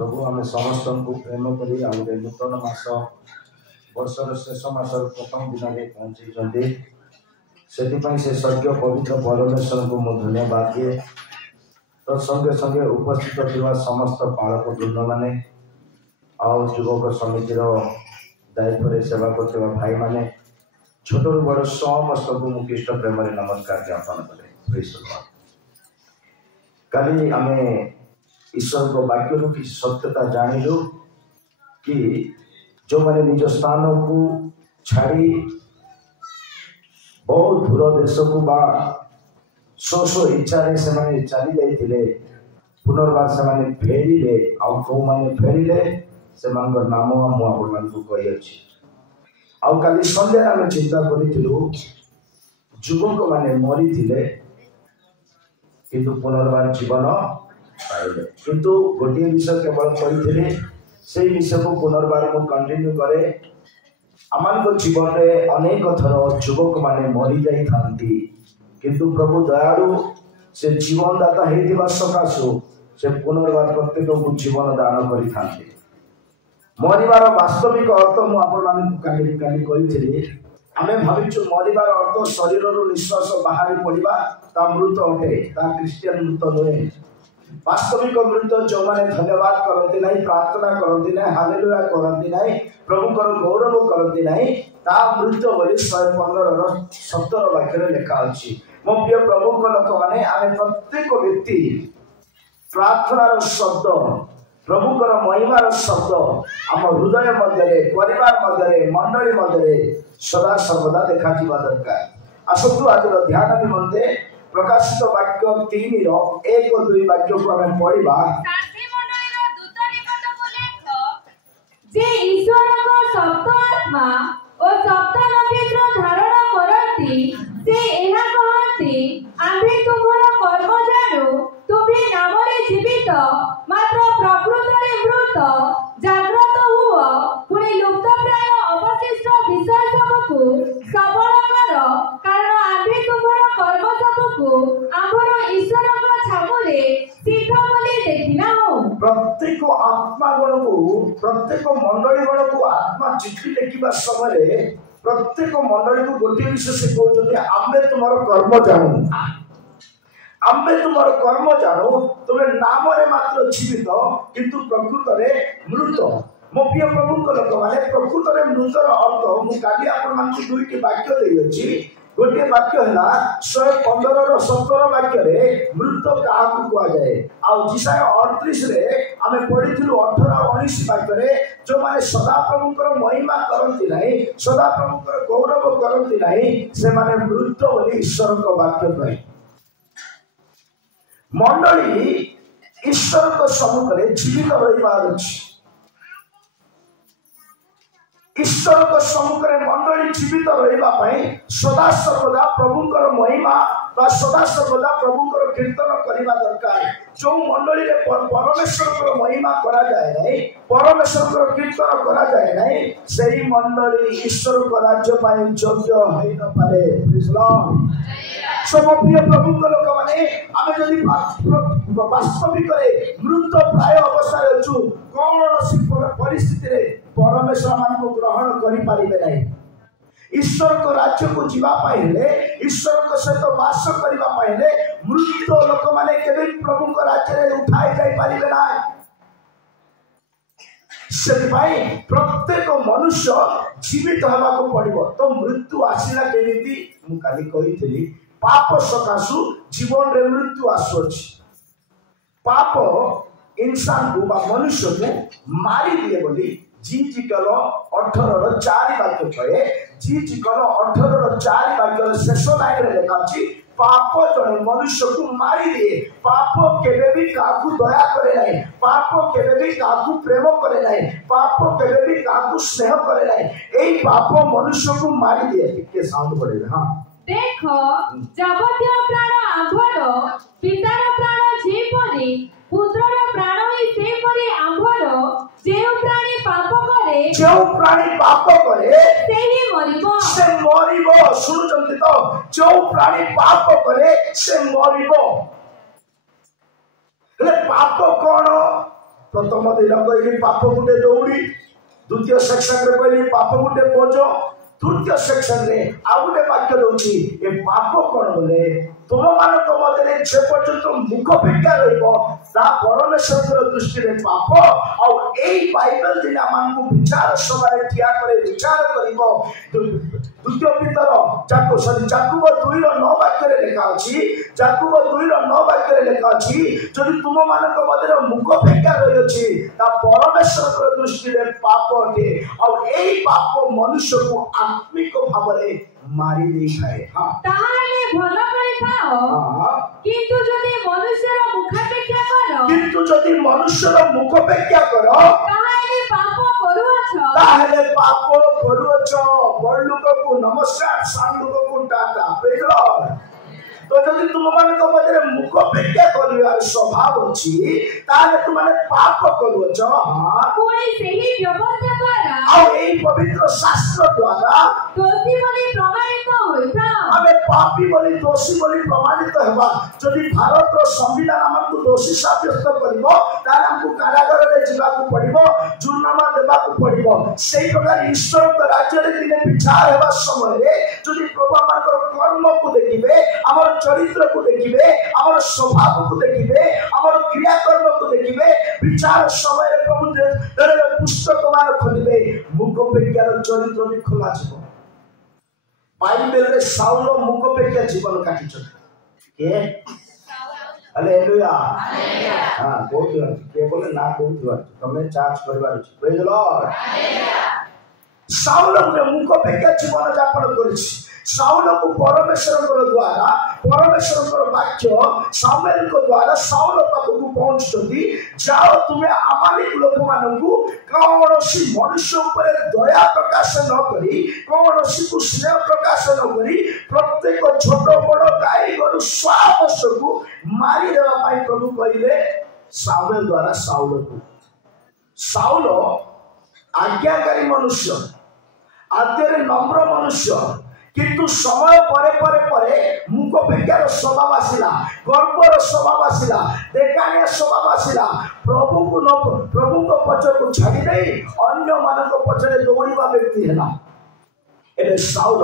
प्रभु आम समस्त को प्रेम करी आगे नूतन मास वर्षर शेष मासर प्रथम दिन में पहुंची से स्वर्गीय पवित्र परमेश्वर को मुझे धन्यवाद दिए। तो संगे संगे उपस्थित थी समस्त पालक वृंद मैंने युवक समितिर दायित्व सेवा कर भाई मैंने छोट रू बड़ समस्त को मुख्य प्रेम नमस्कार ज्ञापन करें। कल आम ईश्वर को वाक्य कि सत्यता जानिलु कि जो मैंने निज स्थान को छाड़ी बहुत दूर देश को बा सो इच्छा से माने चली जाइए पुनर्बार से फेरिले आउ मैंने फेरिले से नाम मुझे कही आउ काली संध्या आम चिंता करूँ युवक मैंने मरी थे किंतु पुनर्बार जीवन पाइले किंतु गोटे विषय केवल कही से विषय को पुनर्बार को कंटिन्यू करे। आम जीवन में अनेक थर युवक माने मरी जाई थांती किंतु प्रभु दयालु से जीवनदाता होता सकाशु से पुनर्बार प्रत्येक को जीवन दान करि थांती। मरिबार वास्तविक अर्थ मुझे कही आमे भाविचु मरिबार अर्थ शरीर निश्वास बाहरी पड़ा ता मृत अटे ता क्रिश्चियन मृत नुहे। वास्तविक मृत जो मैंने धन्यवाद करती ना प्रार्थना करती ना हालेलुया करती ना प्रभुकर गौरव करती ना ता मृत बोली 115:17 वाक्य लिखा अच्छी। मो प्रिय प्रभु लोक मैंने आम प्रत्येक व्यक्ति प्रार्थनार शब्द प्रभुकर महिमार शब्द आम हृदय मध्य परिवार मध्य मंडली मध्य सदा सर्वदा देखा दरकार। आसतु आज ध्यान निमंते प्रकाशित वाक्य 3:1-2 वाक्य को हमें पढ़िबा। जे ईश्वर को सप्त आत्मा और सप्त नक्षत्र धारण करती से एहा कहती आम्भे तुमर कर्म जानु तुमे नामरे जीवित मात्र प्रकृतरे मृत जाग्रत हुआ पुणे लुप्तप्राय अवशिष्ट विषय सबको सबल कर कारण आम्भे तुमर कर्म सबको आम्भर ईश्वर को छामुरे सिद्ध बोली देखिना हो। प्रत्येक आत्मा गण को प्रत्येक मंडली गण को आत्मा चिट्ठी लिखा समय प्रत्येक मंडली को गोटे विषय से कहते आम्बे तुम कर्म जानू आम्बे तुम कर्म जानू तुम्हें नाम मात्र जीवित किंतु प्रकृत मृत। मो प्रिय प्रभु लोक मैंने प्रकृत मृतर अर्थ मुझे आपको दुईटी वाक्य देगी। गोटे वाक्य है 115:17 वाक्य मृत क्या कहुए आशाय 38 आम पढ़ी 18-19 वाक्य जो मैंने सदा प्रभुकर महिमा करती ना सदा प्रभुकर गौरव करती ना से माने मृत बोली ईश्वर को वाक्य कहे। मंडली ईश्वर को सम्मुख में जीवित रही ईश्वर को सम्मुख में मंडली जीवित रही सदा सर्वदा प्रभुकर महिमा सदा सर्वदा प्रभुकर कीर्तन करने दरकार। जो मंडली परमेश्वर महिमा करा जाए ना परमेश्वर कीर्तन करा जाए ना सही मंडली ईश्वर को राज्य पाए योग्य हो न पारे। सब प्रिय प्रभु लोक मैंने आम जदि वास्तविक मृत प्राय अवस्था अच्छु कौन परिस्थिति परमेश्वर मान को ग्रहण करें ना ईश्वर को राज्य को जीवाई ईश्वर को सहित वास करने मृत लोक मैंने केवे प्रभु को राज्य में उठाई जाई पारे ना। से प्रत्येक मनुष्य जीवित होगा पड़ो तो मृत्यु आसला केमिति मु काली कही पाप सकाशु जीवन रे मृत्यु आसुची। पाप इंसान को मनुष्य को मारी दिए बोली जीजिकल 18:4 वाक्य कहे जीजिकल 18:4 वाक्य शेष लाइन में लिखा अछि पाप जड़े मनुष्य को मारी दिए। पाप केवे भी काकू दया करे नहीं पाप केवे भी काकू प्रेम करे नहीं पाप केवे भी काकू स्नेह करे नहीं एई पाप मनुष्य को मारी दिए। के साउंड पड़े हां देखो जावतीय प्राण आंभर पितार प्राण जेपरि पुत्रर प्राण ही सेपरि आंभर जेउ प्राणी पाप करे से ही मरिबो सुनुचंती तो जो प्राणी पाप करे से मरिबो। पाप कौन प्रथम दिन कहली पाप गुटे दौड़ी, द्वितीय सेक्शन रे कहली पाप गुटे बोझ, तृतीय सेक्शन रे आउ गोटे वाक्य दउछि ए पाप कोन बोले तुम मानक मध्य जे पर्यंत मुख फेका रहिबो ता परमेश्वर दृष्टि रे पाप। आउ एई बाइबल दिन मानकु विचार सभारे ठिया करे विचार करिबो। द्वितीय पीतर जाकुब 2:9 वाक्य रे लिखा अछि, जाकुब 2:9 वाक्य रे लिखा अछि जदि तुम मानक मध्य मुख फेका रहि अछि ता परमेश्वर दृष्टि रे पाप अटे। आउ एई पाप मनुष्य को आत्मिक भावरे मारी देई थाए। हां ताहाले भल करि थाओ, किंतु जदि मनुष्यर मुखापेक्षा करो, किंतु जदि मनुष्यर मुखापेक्षा करो ताहाले पाप करूअछ, ताहाले पाप करूअछ। बड़ लोक को नमस्कार, सान लोक को टाटा। Praise Lord. तो जदि तुम मानक मध्य मुख पेक्षा करिवार स्वभाव अछि ताले तुम माने पाप करूछ। हां पुणी सेही व्यवस्था द्वारा आ एई पवित्र शास्त्र द्वारा दोषी बोली प्रमाणित होइता, आमे पापी बोली दोषी बोली प्रमाणित हेबा। जदि भारत रो संविधान हमकु दोषी साब्यस्त करिवो ताले हमकु कारागार रे जिबा को पड़िवो, जुर्माना देबा को पड़िवो। सेही प्रकार ईश्वर के राज्य रे दिने विचार हेबा समय रे जदि प्रभु हमर कर्म को देखिबे, हमर चरित्र को देखिबे, हमर स्वभाव को देखिबे, हमर क्रियाकर्म को देखिबे, विचार समय रे प्रभु दे पुस्तक मान खोलिबे, मुख पेक्षार चरित्र भी खोला छिबो। बाइबल रे साउल मुख पेक्षा जीवन काटिछ के हालेलुया हालेलुया। हां कोथिवा के बोले ना कोथिवा तमे चार्ज करबार अछि। Praise Lord hallelujah. साउल मुख पेक्षा जीवन यापन करिछि। साउल को परमेश्वर द्वारा परमेश्वर वाक्य सामुएल को द्वारा साउल पाखु पहुंचती, जाओ तुम्हें अमालिक लोक मानकु कौनसी मनुष्य ऊपर दया प्रकाश न करी, कौनसी को स्नेह प्रकाश न करी, प्रत्येक छोट बड़ गाई गोरु स्वापस को मारी देवा पाई प्रभु कहले सामुएल द्वारा साउल को। साउल आज्ञाकारी मनुष्य, आद्य नम्र मनुष्य, किंतु समय परे परे परे मुख पेक्षार स्वभाव आसिला, गर्वर स्वभाव आसिला, देखाणिया स्वभाव आसिला। प्रभु को पछ को छाड़ी दे अन्य मानक पछरे दौड़िबा व्यक्ति हैला। एबे साउल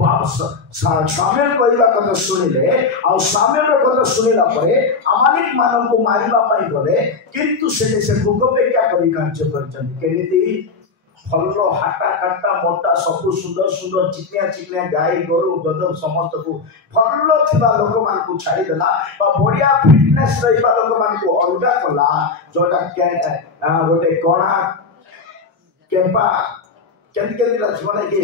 सामुएल कहवा कथा शुणिले आ सामुएल कथा शुणिला परे अमालिक मानक को मारिबा पाई गले, किंतु से मुख पेक्षा करी कार्य करछन। केमिति फल हाटा काटा मोटा सब सुंदर सुंदर चिकनिया चिकनिया गाई गोरु गद समस्त को फल थिबा लोक मान को छाड़ी देला, बा बढ़िया फिटनेस रहिबा लोक मान को अलगा कला। जोटा गोटे कणा केपा केमति रथिबो नै कि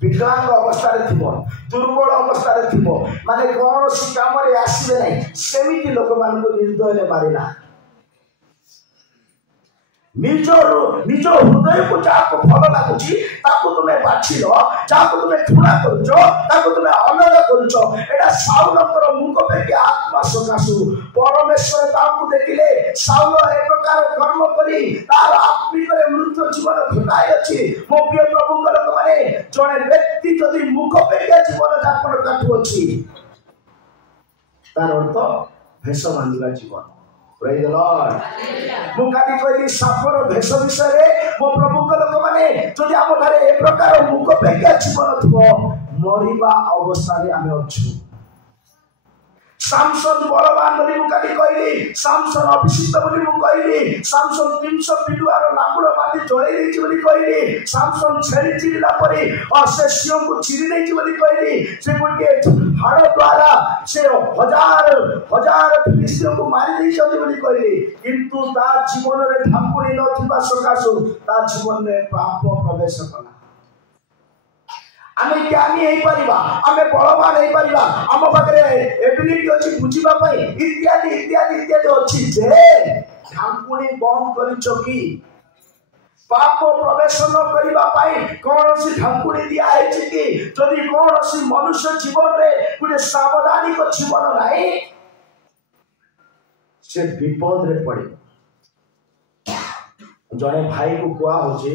विकलांग अवस्था रे थिबो, दुर्बल अवस्था रे थिबो, माने कोन सी काम रे आसीबे नै, सेमिति लोक मान को निर्दय रे मारिला। निज हृदय को जाको फल लागुची ताको तुमे बाछि लो, जाको तुमे ठुना करछो ताको तुमे अलग करछो। एटा साउलकर मुख पे आत्मा सकासु परमेश्वर ताको देखिले साउल एक प्रकार कर्म करी तार आत्मिक रे मृत्यु जीवन घटाई अछि। मो प्रिय प्रभु को लोक माने जने व्यक्ति जदि मुख पे जीवन यापन काटु अछि तार अर्थ भेष बांधिबा जीवन। Praise the lord hallelujah. मु काटी कहली सापर भेष विषय रे मो प्रभु को लोक माने जदि हम घरे ए प्रकार मुख पेक्षा जीवन थबो मरिबा अवस्था रे आमे अछु। सामसन बलवान बोली मु काटी कहली, सामसन अभिषिक्त बोली मु कहली, सामसन 300 पिलुआर लाकुड़ बांधी जळै देछि बोली कहली, सामसन छेली चिरिला परी और से सिंह को चिरि देछि बोली कहली, से गोटे हाड़ द्वारा से हजार फिलिस्तीन को मारी देछि बोली कहली, किंतु ता जीवन रे ढांकुणी न थिबा सकासु ता जीवन रे पाप प्रवेश कला। आमे ज्ञानी हेई परिबा, आमे बलवान हेई परिबा, आम पाखरे एबिलिटी अछि बुझिबा पई इत्यादि इत्यादि इत्यादि अछि जे ढांकुणी बंद करिचो कि पाप प्रवेश न करिबा पई कोनोसी ढांकुणी दिया हेछि कि जदि कोनोसी मनुष्य जीवन रे गुटे सावधानी को जीवन नाही से विपद रे पड़े। जने भाई को कुआ होछि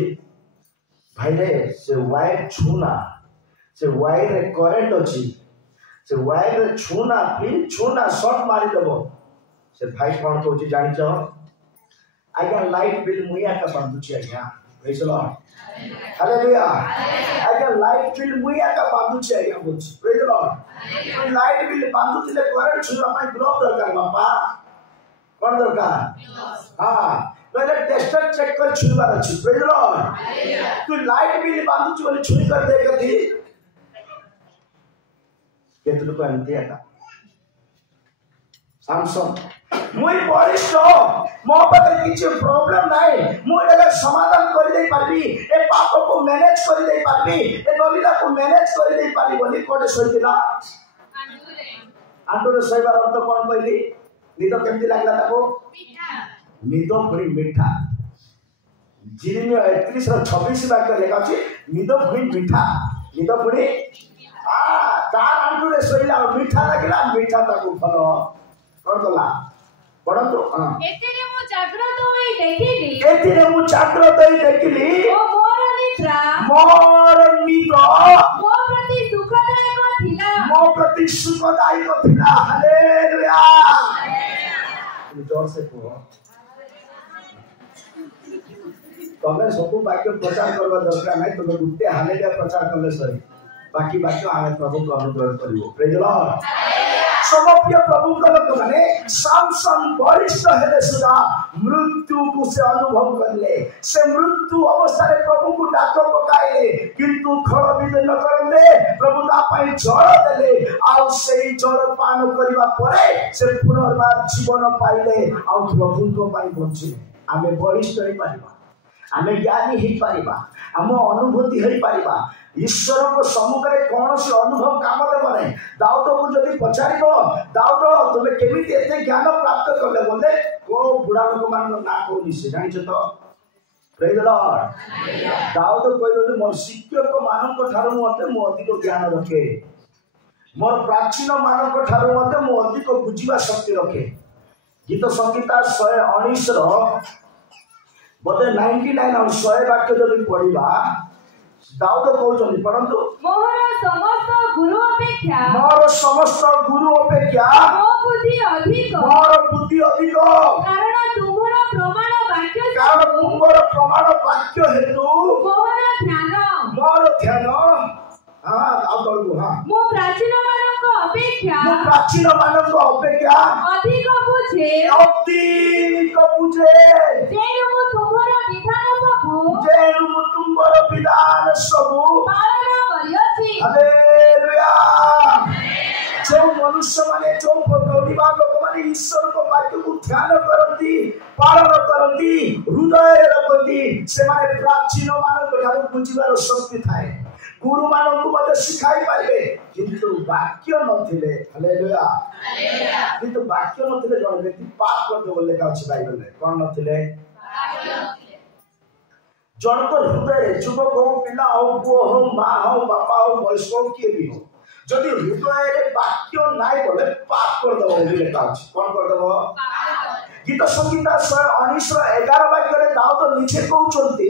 भाई रे से वायर छूना, से वायर रे करंट अछि, से वायर रे छूना प्लीज छूना शॉट मारी देबो। से भाई कोन कहछि जानि छ आज्ञा लाइट बिल मुया का बांधुची आज्ञा प्रेज द लॉर्ड हालेलुया आज्ञा लाइट बिल मुया का बांधुची आज्ञा बोलছি praise the lord light bill बांधुଥିଲେ करंट छुवा ପାଇଁ ग्लोब दरकार बापा कोन दरकार हां पहले टेस्टर चेक कर छुईबार अछि प्रेज द लॉर्ड तू लाइट बिल बांधुची बोली छुई कर दे कथि केतु लोक एंती आका सैमसंग मुई बरिष्ठ मो पाखे किछि प्रॉब्लम नाही मु एला समाधान कर दे पारबी ए पाप को मैनेज कर दे पारबी ए दलिला को मैनेज कर दे पारबी बोली कोटे सहिला आंडुरे सहिबार अर्थ कोन कहली निद केमती लागला ताको निद पुरी मीठा जिरिमे 31 र 26 वाक्य लेखा अछि निद पुरी मीठा निद पुरी तार आंडुरे सहिला मीठा लागला मीठा ताको फलो कोन कला पढନ୍ତୁ एतिरे मु जाग्रत होई देखिली एतिरे मु जाग्रत होई देखिली ओ मोर निद्रा मो प्रति सुखदायक थिला मो प्रति सुखदायक थिला हालेलुया जोर से कहो तमे सब वाक्य प्रचार करबा दरकार नै तमे गुटे हालेलुया प्रचार करले सरी बाकी वाक्य आमे प्रभु को अनुग्रह करिवो प्रेज द लॉर्ड समप्रिय प्रभु को लोक माने सामसन वरिष्ठ हेले सुदा मृत्यु को से अनुभव करले से मृत्यु अवस्था रे प्रभु को डाक पकाइले किंतु खळ विद न करले प्रभु ता पई जड़ देले आ सेई जड़ पान करिवा परे से पुनर्बार जीवन पाइले आ प्रभु को पई बंचिले आमे वरिष्ठ होई पारिबा आमे ज्ञानी होई पारिबा हम अनुभूति होई पारिबा ईश्वर को सम्मुख रे कौन से अनुभव काम देबो नै दाऊद को जदी पछारिबो दाऊद तुमे केमिति एते ज्ञान प्राप्त करले बोले को बुढ़ा लोक मान ना कोनी से जानि छ तो प्रेज द लॉर्ड दाऊद कहलो मोर शिक्षक मान को ठारो मते मो अधिक ज्ञान रखे मोर प्राचीन मान को ठारो मते मो अधिक बुझिबा शक्ति रखे गीत संगीता 119 रो बोले 99 और 100 वाक्य जदी पढिबा दाऊद कहउछन परंतु मोर समस्त गुरु अपेक्षा मो बुद्धि अधिक कारण तुमरो प्रमाण वाक्य हेतु मोर ध्यान हां आउतलु हां मो प्राचीन मानक अपेक्षा अधिक बुझे जेनु मु तुमरो विधान सबु पालन करियछि हालेलुया जो मनुष्य माने जो भगवतीबा लोक माने ईश्वर को वाक्य को ध्यान करती पालन करती हृदय रखती से माने प्राचीन मानक ठारू बुझिबार शक्ति थाए गुरु मानक को मते सिखाई पारिबे किंतु वाक्य नथिले हालेलुया किंतु वाक्य नथिले जण व्यक्ति पाप करदे बोले का अछि बाइबल रे कोन नथिले जण तो हृदय जुबक हो पिला हो पुओ हो मां हो बापा हो वयस्क हो किए भी हो जदि हृदय रे वाक्य नाइ बोले पाप कर दबो बोले लेखा अछि कोन कर दबो गीत संगीता 119 रो 11 वाक्य रे दाऊद नीचे कहउचंती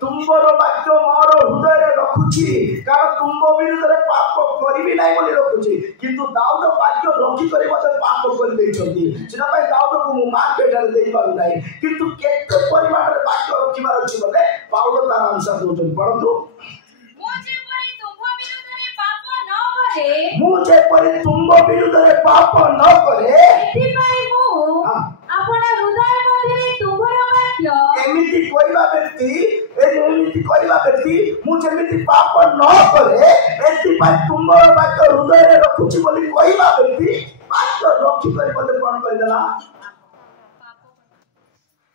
तुमरो वाक्य मोर हृदय रे रखुची कारण तुम विरुद्ध रे पाप करिबी नाइ बोली रखुची किंतु दाऊद वाक्य रखी करी मते पाप कर देइचंती सेना पय दाऊद को मु मार्केट रे देई पारु नाइ किंतु केते परिमाण रे वाक्य रखिबार अछि बोले पाउल तार आंसर दोचन परंतु मुझे परि तुम विरुद्ध रे पाप न करे एथिपाई मु आपन हृदय मध्ये तुमरो वाक्य एमिति कोइबा व्यक्ति मु जेमिति पाप न करे एथिपाई तुमरो वाक्य हृदय रे रखुची बोली कोइबा व्यक्ति वाक्य रखि करी बोले कोन करि देला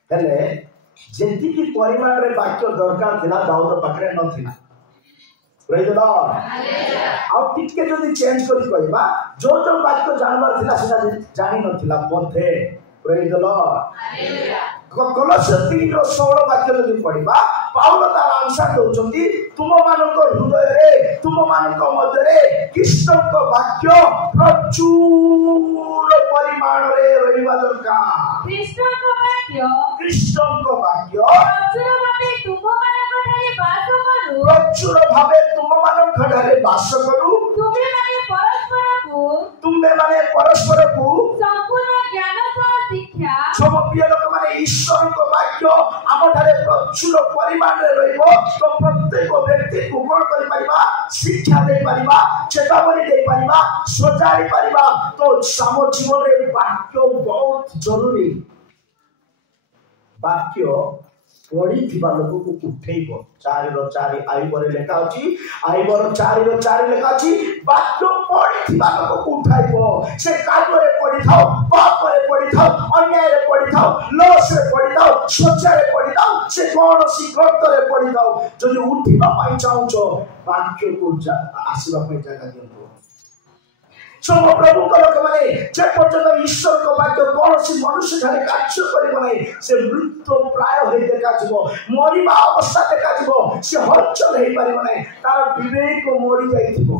हेले जेति की परिमाण रे वाक्य दरकार थिला दाऊद पाखरे न थिला प्रेज द लॉर्ड हालेलुया आ टिके जदी चेंज करी कहबा जो वाक्य जानबार थिला सेना जानि नथिला बोधे प्रेज द लॉर्ड हालेलुया कलश 3 रो 16 वाक्य जदी पढिबा पाउल तार आंसर दउचंती तुम मानक हृदय रे तुम मानक मध्य रे कृष्ण को वाक्य प्रचुर परिमाण रे रहिबा दरकार कृष्ण को वाक्य प्रचुर भावे तुम मानक ठारे बास करू प्रचुर भावे तुम मानक ठारे बास करू तुमे माने परस्पर को संपूर्ण ज्ञान सह शिक्षा सब प्रिय लोक माने ईश्वर को वाक्य ବାକ୍ୟ ଆମଠାରେ ପ୍ରଚୁର ପରିମାଣରେ ରହିବ ତ ପ୍ରତ୍ୟେକ ବ୍ୟକ୍ତିକୁ କ'ଣ କରିପାରିବା ଶିକ୍ଷା ଦେଇପାରିବା ଚେତାବନୀ ଦେଇପାରିବା ସଜାଡ଼ି ପାରିବା ତ ଆମ ଜୀବନରେ ବାକ୍ୟ ବହୁତ ଜରୁରୀ ବାକ୍ୟ ପଢିଥିବା ଲୋକକୁ ଉଠେଇବ 4:4 ଆଇବରେ ଲେଖା ଅଛି ଆଇବର 4:4 ଲେଖା ଅଛି ବାକ୍ୟ ପଢିଥିବା ଲୋକକୁ ଉଠାଇବ ସେ କାଦୁଅରେ ପଡିଥାଉ ପାପରେ ପଡିଥାଉ ଅନ୍ୟାୟରେ ପଡିଥାଉ ଲସରେ ପଡିଥାଉ ଶଯ୍ୟାରେ ପଡିଥାଉ ସେ କୌଣସି ଗର୍ତ୍ତରେ ପଡିଥାଉ ଯଦି ଉଠିବା ପାଇଁ ଚାହୁଁଛ ବାକ୍ୟକୁ ଆସିବା ପାଇଁ ଜାଗା ଦିଅନ୍ତୁ ସବୁ ପ୍ରଭୁଙ୍କ ଲୋକମାନେ ଯେ ପର୍ଯ୍ୟନ୍ତ ଈଶ୍ୱରଙ୍କ ବାକ୍ୟ କୌଣସି ମନୁଷ୍ୟ ଠାରେ କାର୍ଯ୍ୟ କରିବ ନାହିଁ ସେ ମୃତ୍ୟୁ ପ୍ରାୟ ହୋଇ ଦେଖାଯିବ ମରିବା ଅବସ୍ଥା ଦେଖାଯିବ ସେ ହଲଚଲ ହେଇପାରିବ ନାହିଁ ତାର ବିବେକ ମରି ଯାଇଥିବ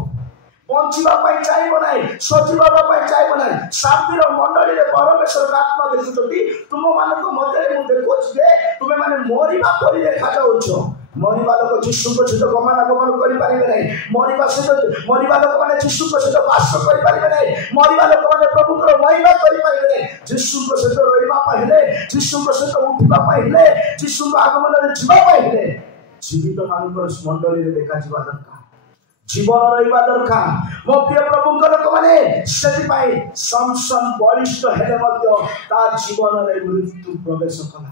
ବଞ୍ଚିବା ପାଇଁ ଚାହିଁବ ନାହିଁ ସଜିବା ପାଇଁ ଚାହିଁବ ନାହିଁ ଶାନ୍ତିର ମଣ୍ଡଳୀରେ ପରମେଶ୍ୱର ଆତ୍ମା ଦେଖୁଛନ୍ତି ତୁମମାନଙ୍କ ମଧ୍ୟରେ ମୁଁ ଦେଖୁଛି ଯେ ତୁମେ ମାନେ ମରିବା ପରି ଦେଖାଯାଉଛ ମରିବା ଲୋକ ଯୀଶୁଙ୍କ ସହିତ ଗମନାଗମନ କରିପାରିବେ ନାହିଁ ମରିବା ଲୋକମାନେ ଯୀଶୁଙ୍କ ସହିତ ବାସ କରିପାରିବେ ନାହିଁ ମରିବା ଲୋକମାନେ ପ୍ରଭୁଙ୍କର ମହିମା କରିପାରିବେ ନାହିଁ ଯୀଶୁଙ୍କ ସହିତ ରହିବା ପାଇଁ ହେଲେ ଯୀଶୁଙ୍କ ସହିତ ଉଠିବା ପାଇଁ ହେଲେ ଯୀଶୁଙ୍କ ଆଗମନରେ ଯିବା ପାଇଁ ହେଲେ ଜୀବିତ ମାନଙ୍କର ମଣ୍ଡଳୀରେ ଦେଖାଯିବା ଦରକାର ଜୀବନ ରହିବା ଦରକାର ମୋ ପ୍ରିୟ ପ୍ରଭୁଙ୍କ ଲୋକମାନେ ସେଥିପାଇଁ ସଂସନ ବଳିଷ୍ଠ ହେଲେ ମଧ୍ୟ ତା ଜୀବନରେ ମୃତ୍ୟୁ ପ୍ରବେଶ କଲା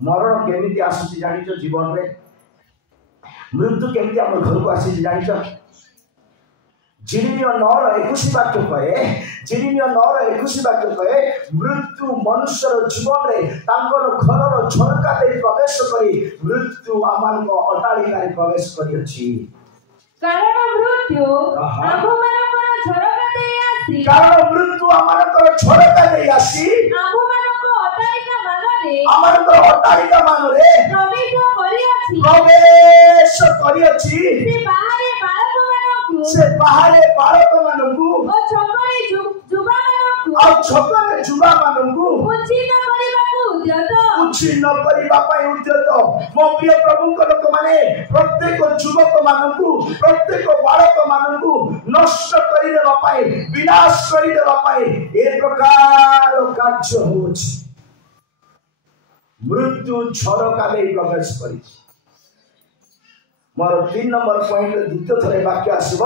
ମରଣ କେମିତି ଆସୁଛି ଜାଣିଛ ଜୀବନରେ ମୃତ୍ୟୁ କେମିତି ଆମ ଘରକୁ ଆସିଛି ଜାଣିଛ ଜିରିମିୟ 9:21 ବାକ୍ୟ କହେ ଜିରିମିୟ 9:21 ବାକ୍ୟ କହେ ମୃତ୍ୟୁ ମନୁଷ୍ୟର ଜୀବନରେ ତାଙ୍କର ଘରର ଝରକା ଦେଇ ପ୍ରବେଶ କରି ମୃତ୍ୟୁ ଆମମାନଙ୍କ ଅଟ୍ଟାଳିକାରେ ପ୍ରବେଶ କରିଅଛି କାରଣ ମୃତ୍ୟୁ ଆମ୍ଭମାନଙ୍କର ଝରକା ଦେଇ ଆସି କାରଣ ମୃତ୍ୟୁ ଆମମାନଙ୍କର ଝରକା ଦେଇ ଆସି ଆମମାନଙ୍କର ଅଟ୍ଟାଳିକା ମାନରେ ପ୍ରବେଶ କରିଅଛି ସେ ବାହାରେ ବାଳକମାନଙ୍କୁ ଆଉ ଛକରେ ଯୁବାମାନଙ୍କୁ ଉଚ୍ଛିନ୍ନ କରିବା ପାଇଁ ଉଦ୍ୟତ ମୋ ପ୍ରିୟ ପ୍ରଭୁଙ୍କ ଲୋକମାନେ ପ୍ରତ୍ୟେକ ଯୁବକ ମାନଙ୍କୁ ପ୍ରତ୍ୟେକ ବାଳକ ମାନଙ୍କୁ ନଷ୍ଟ କରିଦେବା ପାଇଁ ବିନାଶ କରିଦେବା ପାଇଁ ଏ ପ୍ରକାର କାର୍ଯ୍ୟ ହେଉଛି ମୃତ୍ୟୁ ଝରକା ଦେଇ ପ୍ରବେଶ କରିଛି ମୋର 3 ନମ୍ବର ପଏଣ୍ଟରେ ଦ୍ୱିତୀୟ ଥର ବାକ୍ୟ ଆସିବ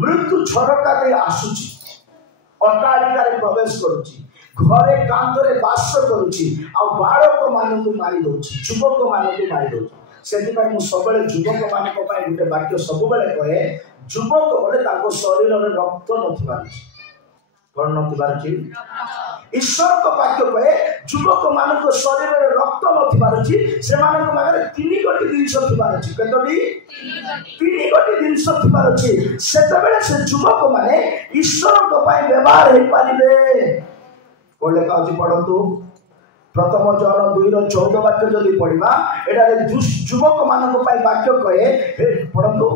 ମୃତ୍ୟୁ ଝରକା ଦେଇ ଆସୁଛି ଅଟ୍ଟାଳିକାରେ ପ୍ରବେଶ କରୁଛି ଘରେ କାନ୍ଥରେ ବାସ କରୁଛି ଆଉ ବାଳକ ମାନଙ୍କୁ ମାରି ଦଉଛି ଯୁବକ ମାନଙ୍କୁ ମାରି ଦଉଛି ସେଥିପାଇଁ ମୁଁ ସବୁବେଳେ ଯୁବକ ମାନଙ୍କ ପାଇଁ ଗୋଟେ ବାକ୍ୟ ସବୁବେଳେ କହେ ଯୁବକ ବୋଲେ ତାଙ୍କ ଶରୀରରେ ରକ୍ତ ନଥିବାର ଅଛି କଣ ନଥିବାର ଅଛି ଈଶ୍ୱରଙ୍କ ବାକ୍ୟ କହେ ଯୁବକ ମାନଙ୍କ ଶରୀରରେ ରକ୍ତ ନଥିବାର ଅଛି ସେମାନଙ୍କ ପାଖରେ 3 ଗୋଟି ଜିନିଷ ଥିବାର ଅଛି କେତୋଟି 3 ଗୋଟି ଜିନିଷ ଥିବାର ଅଛି ସେତେବେଳେ ସେ ଯୁବକ ମାନେ ଈଶ୍ୱରଙ୍କ ପାଇଁ ବ୍ୟବହାର ହେଇପାରିବେ କୋଲେ କାଉଛି ପଢନ୍ତୁ ପ୍ରଥମ ଜନ 2:14 ବାକ୍ୟ ଯଦି ପଢିବା ଏଠାରେ ଯୁବକ ମାନଙ୍କ ପାଇଁ ବାକ୍ୟ କହେ ପଢନ୍ତୁ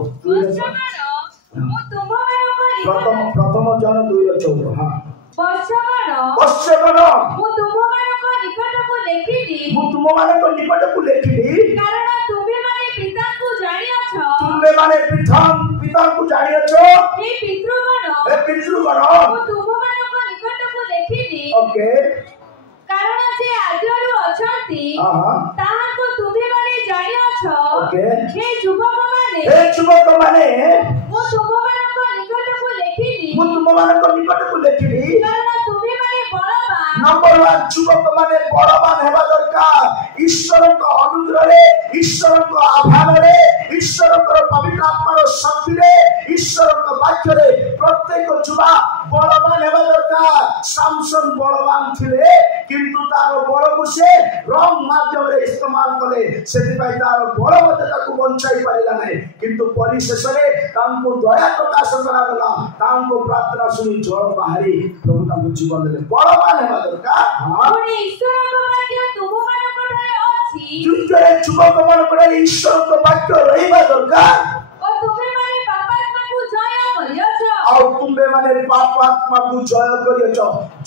ପ୍ରଥମ ଜନ 2:14 ହଁ ମୁଁ ତୁମମାନଙ୍କ ନିକଟକୁ ଲେଖିଲି କାରଣ ତୁମେମାନେ ପିତାଙ୍କୁ ଜାଣିଅଛ ହେ ପିତୃଗଣ ମୁଁ ତୁମମାନଙ୍କ ନିକଟକୁ ଲେଖିଲି ଓକେ କାରଣ ସେ ଆଦ୍ୟରୁ ଅଛନ୍ତି ତାହାକୁ ତୁମେମାନେ ଜାଣିଅଛ ଓକେ ହେ ଯୁବକମାନେ ମୁଁ ତୁମମାନଙ୍କ ନିକଟକୁ ଲେଖିଲି କାରଣ ତୁମେମାନେ ବଳବାନ ନମ୍ବର 1 ଯୁବକମାନେ ବଳବାନ ହେବା ଦରକାର ଈଶ୍ୱରଙ୍କ ଅନୁଗ୍ରହରେ ଈଶ୍ୱରଙ୍କ ଆଭାବରେ ଈଶ୍ୱରଙ୍କର ପବିତ୍ର ଆତ୍ମାର ଶକ୍ତିରେ ଈଶ୍ୱରଙ୍କ ବାକ୍ୟରେ ପ୍ରତ୍ୟେକ ଯୁବା ବଳବାନ ହେବା ଦରକାର ସାମସନ ବଳବାନ ଥିଲେ କିନ୍ତୁ ତାର ବଳକୁ ସେ ରଙ୍ଗ ମାଧ୍ୟମରେ ଇସ୍ତେମାଲ କଲେ ସେଥିପାଇଁ ତାର ବଳ ମଧ୍ୟ ତାକୁ ବଞ୍ଚାଇ ପାରିଲା ନାହିଁ କିନ୍ତୁ ପରିଶେଷରେ ତାଙ୍କୁ ଦୟା ପ୍ରକାଶ କରାଗଲା ତାଙ୍କୁ ପ୍ରାର୍ଥନା ଶୁଣି ଜଳ ବାହାରି ପ୍ରଭୁ ତାଙ୍କୁ ଜୀବନ ଦେଲେ ବଳବାନ ହେବା ଦରକାର ଯୁଦ୍ଧରେ ଯୁବକମାନଙ୍କର ଈଶ୍ୱରଙ୍କ ବାକ୍ୟ ରହିବା ଦରକାର ଆଉ ତୁମେମାନେ ପାପ ଆତ୍ମାକୁ ଜୟ କରିଅଛ